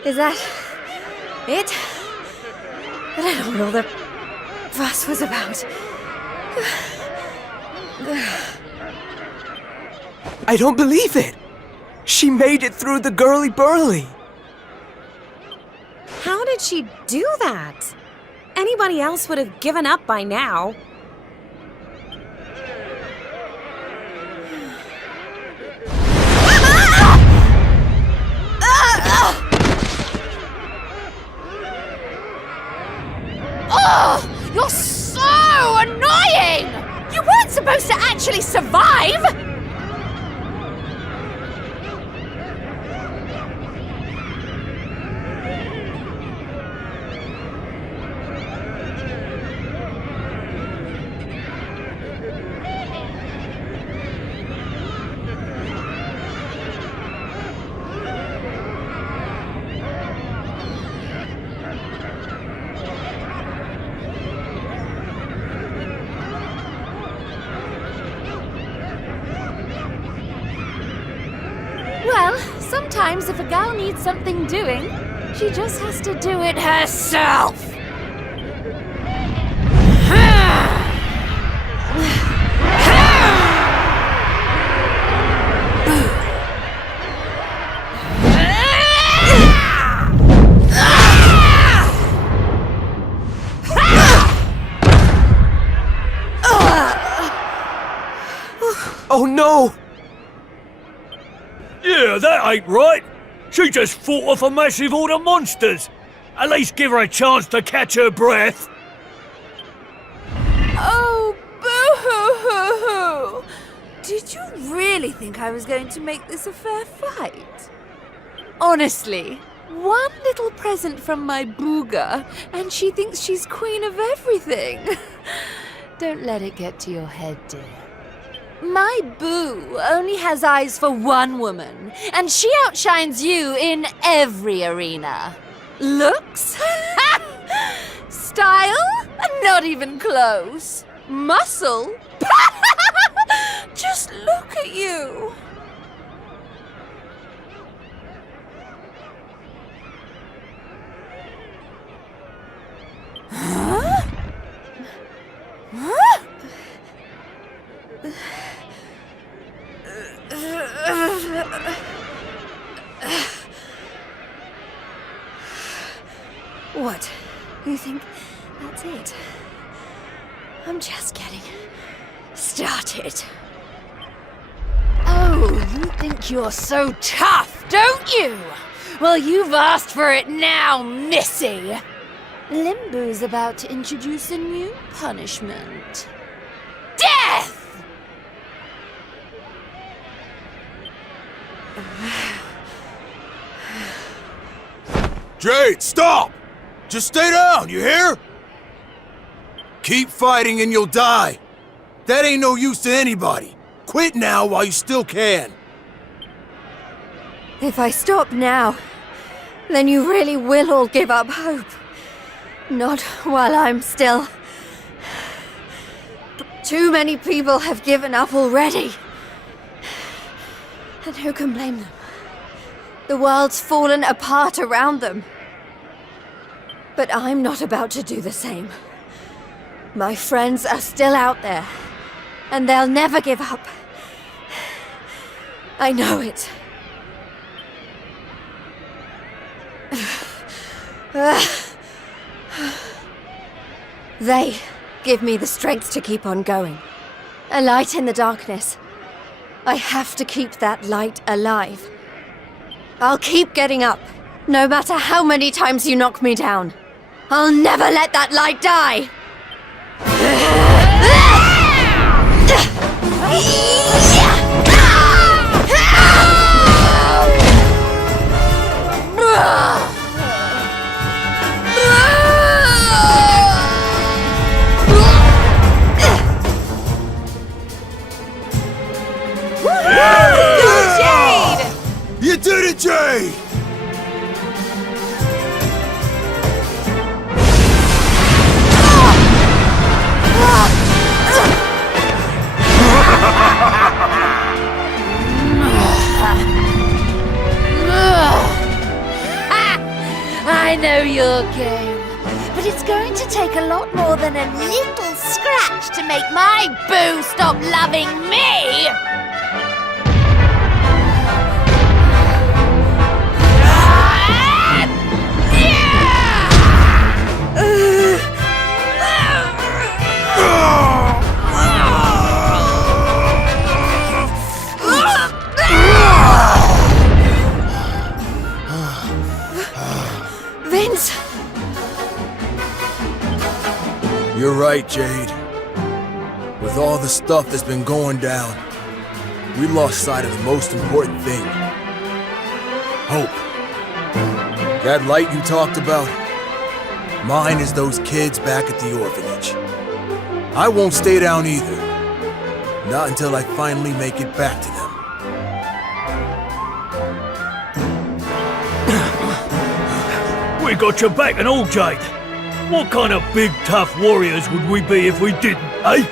Is that it? I don't know what all the fuss was about. I don't believe it! She made it through the Girly Burly! How did she do that? Anybody else would have given up by now. Oh, you're so annoying! You weren't supposed to actually survive! Well, sometimes if a gal needs something doing, she just has to do it herself. Oh no! Yeah, that ain't right. She just fought off a massive horde of monsters. At least give her a chance to catch her breath. Oh, boo-hoo-hoo-hoo! Did you really think I was going to make this a fair fight? Honestly, one little present from my booga, and she thinks she's queen of everything. Don't let it get to your head, dear. My boo only has eyes for one woman, and she outshines you in every arena. Looks? Style? Not even close. Muscle? Just look at you. Huh? Huh? What? You think that's it? I'm just getting started. Oh, you think you're so tough, don't you? Well, you've asked for it now, Missy. Limbo's about to introduce a new punishment. Death! Jade, stop! Just stay down, you hear? Keep fighting and you'll die. That ain't no use to anybody. Quit now while you still can. If I stop now, then you really will all give up hope. Not while I'm still. Too many people have given up already. And who can blame them? The world's fallen apart around them. But I'm not about to do the same. My friends are still out there, and they'll never give up. I know it. They give me the strength to keep on going. A light in the darkness. I have to keep that light alive. I'll keep getting up, no matter how many times you knock me down. I'll never let that light die! You did it, Jade! I know your game, but it's going to take a lot more than a little scratch to make my boo stop loving me! Vince! You're right, Jade. With all the stuff that's been going down, we lost sight of the most important thing. Hope. That light you talked about? Mine is those kids back at the orphanage. I won't stay down either. Not until I finally make it back to them. We got your back and all, Jade. What kind of big, tough warriors would we be if we didn't, eh?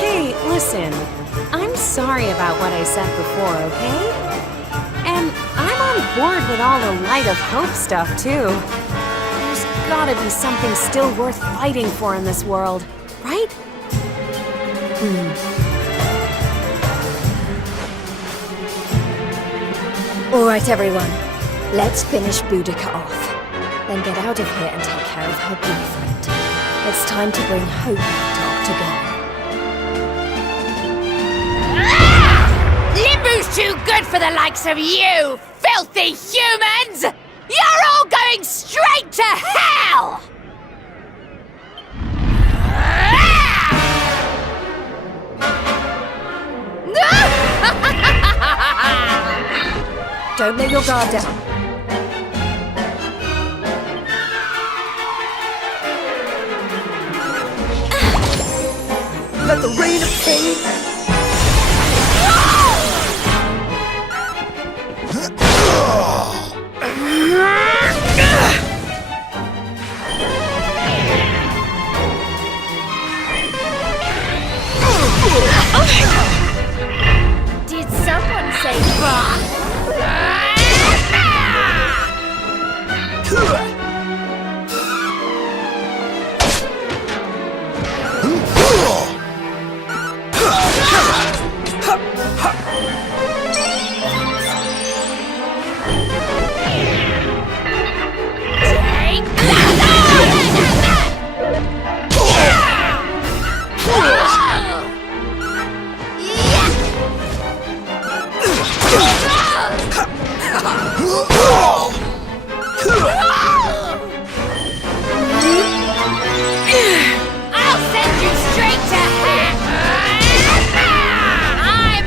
Hey, listen. I'm sorry about what I said before, okay? And I'm on board with all the Light of Hope stuff, too. There's gotta be something still worth fighting for in this world, right? All right, everyone. Let's finish Boudica off. Then get out of here and take care of her boyfriend. It's time to bring Hope back to Octagon. Limbo's too good for the likes of you, filthy humans! You're all going straight to hell! Don't let your guard down. Let the rain of pain. I'll send you straight to hell! I'm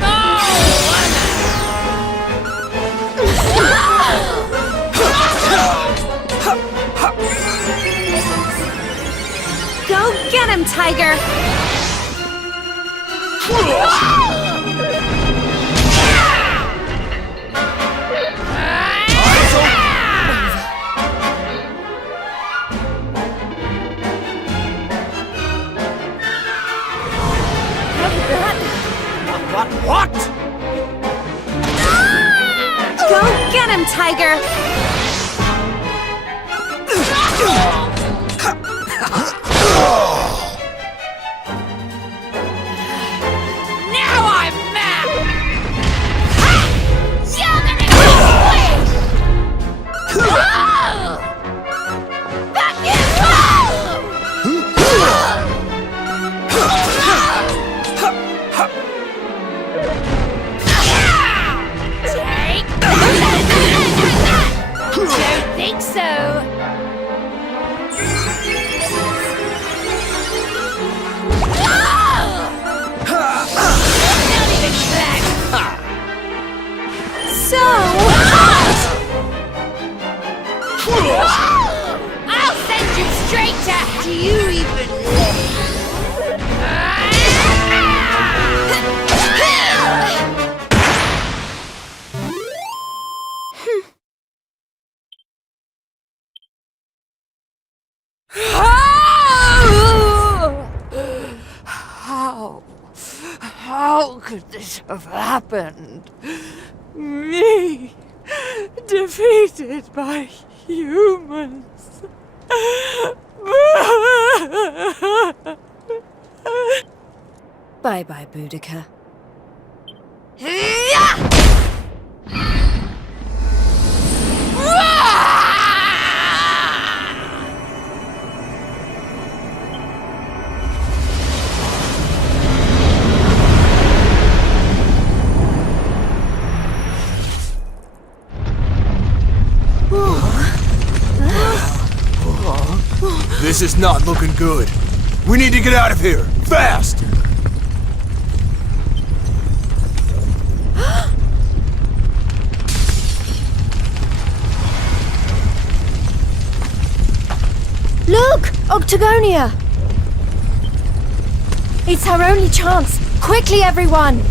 Go get him, Tiger! What? Go get him, Tiger! Now I'm mad! Ha! You're gonna get squished! Back in! Take Don't think so. Not even close. So I'll send you straight to hell. Do you even How could this have happened? Me, defeated by humans. Bye-bye, Boudica. This is not looking good. We need to get out of here, fast! Look! Octagonia! It's our only chance! Quickly, everyone!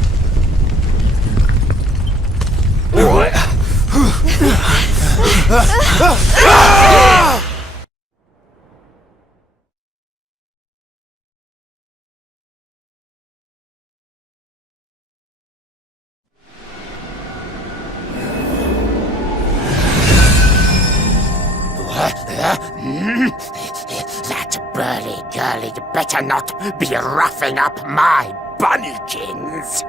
That burly girlie better not be roughing up my bunnykins.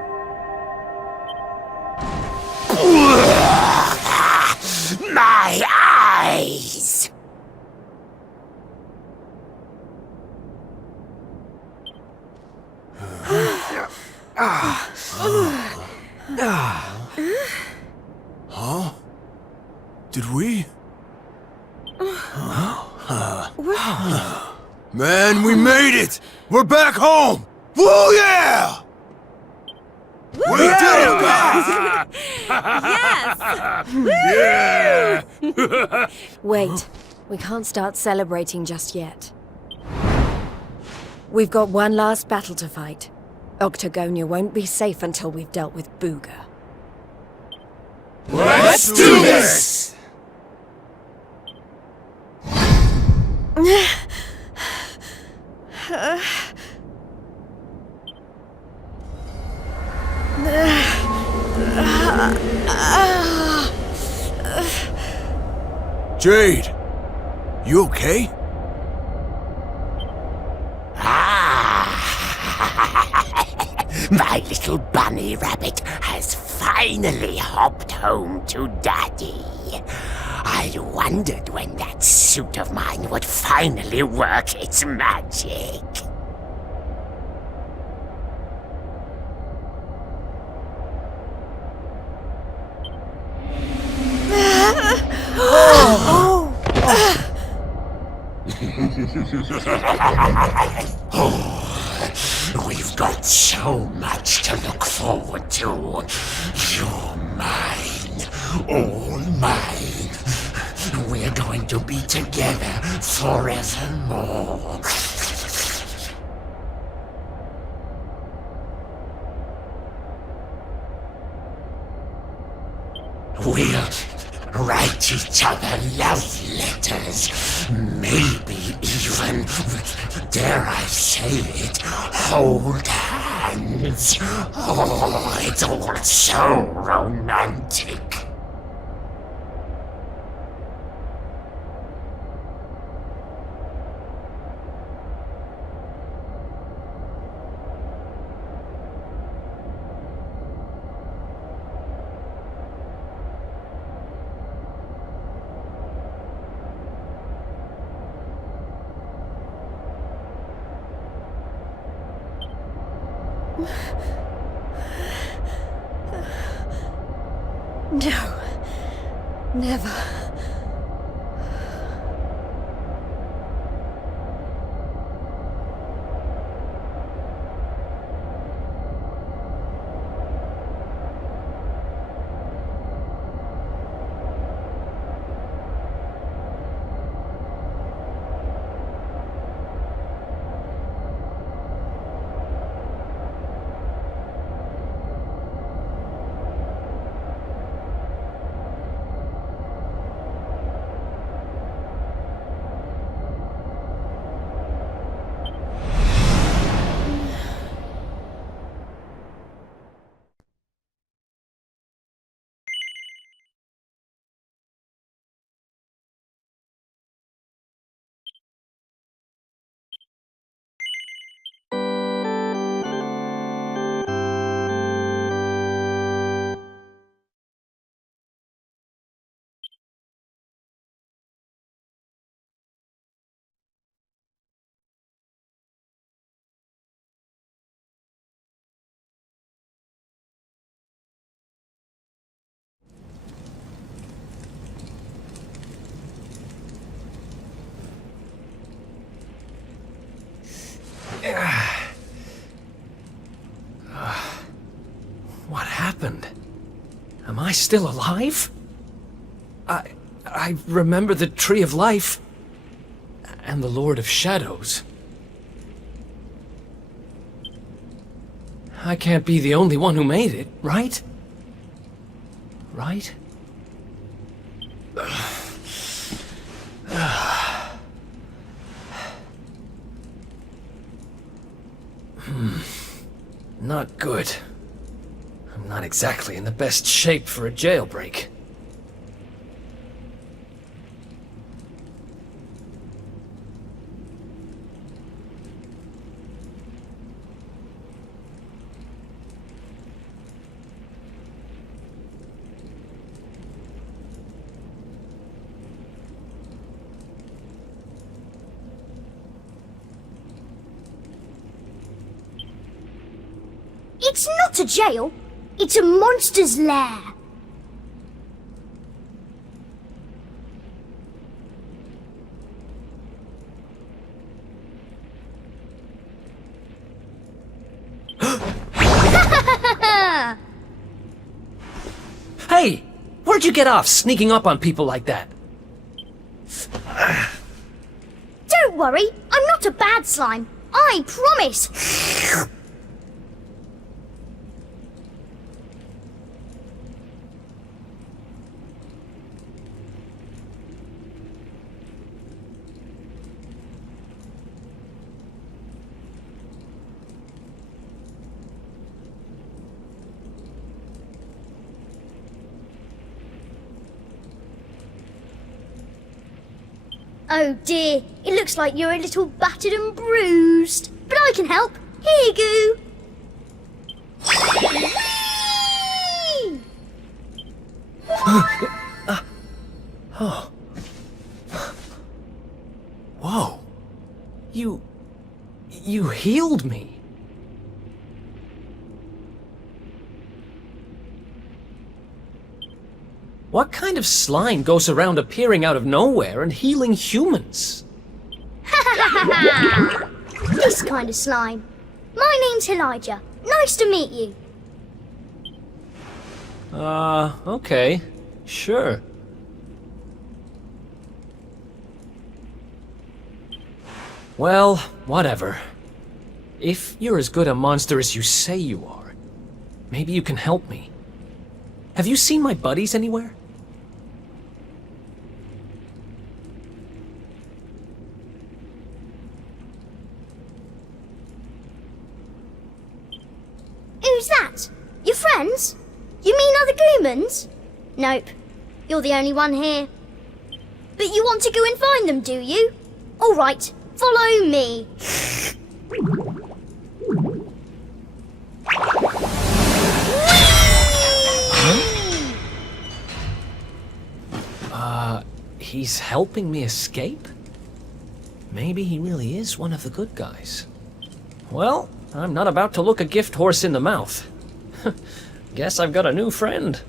My eyes! Huh? Did we? Man, we made it! We're back home! Woo yeah! We did it, guys! Yes! Yeah! Wait, we can't start celebrating just yet. We've got one last battle to fight. Octagonia won't be safe until we've dealt with Booga. Let's do this! Jade, you okay? My little bunny rabbit has finally hopped home to Daddy. I wondered when that suit of mine would finally work its magic. We've got so much to look forward to. You're mine, all mine. We're going to be together forevermore. We'll write each other love letters. Maybe even, dare I say it, hold hands. Oh, it's all so romantic. No. Never. What happened? Am I still alive? I remember the Tree of Life and the Lord of Shadows. I can't be the only one who made it, right? Right? Not good. I'm not exactly in the best shape for a jailbreak. It's not a jail. It's a monster's lair. Hey! Where'd you get off sneaking up on people like that? Don't worry, I'm not a bad slime. I promise. Oh dear, it looks like you're a little battered and bruised. But I can help. Here you go. Oh. Whoa. You healed me. What kind of slime goes around appearing out of nowhere and healing humans? This kind of slime. My name's Elijah. Nice to meet you. Okay. Sure. Well, whatever. If you're as good a monster as you say you are, maybe you can help me. Have you seen my buddies anywhere? Who's that? Your friends? You mean other Gloomans? Nope. You're the only one here. But you want to go and find them, do you? All right, follow me. He's helping me escape? Maybe he really is one of the good guys. Well, I'm not about to look a gift horse in the mouth. Guess I've got a new friend.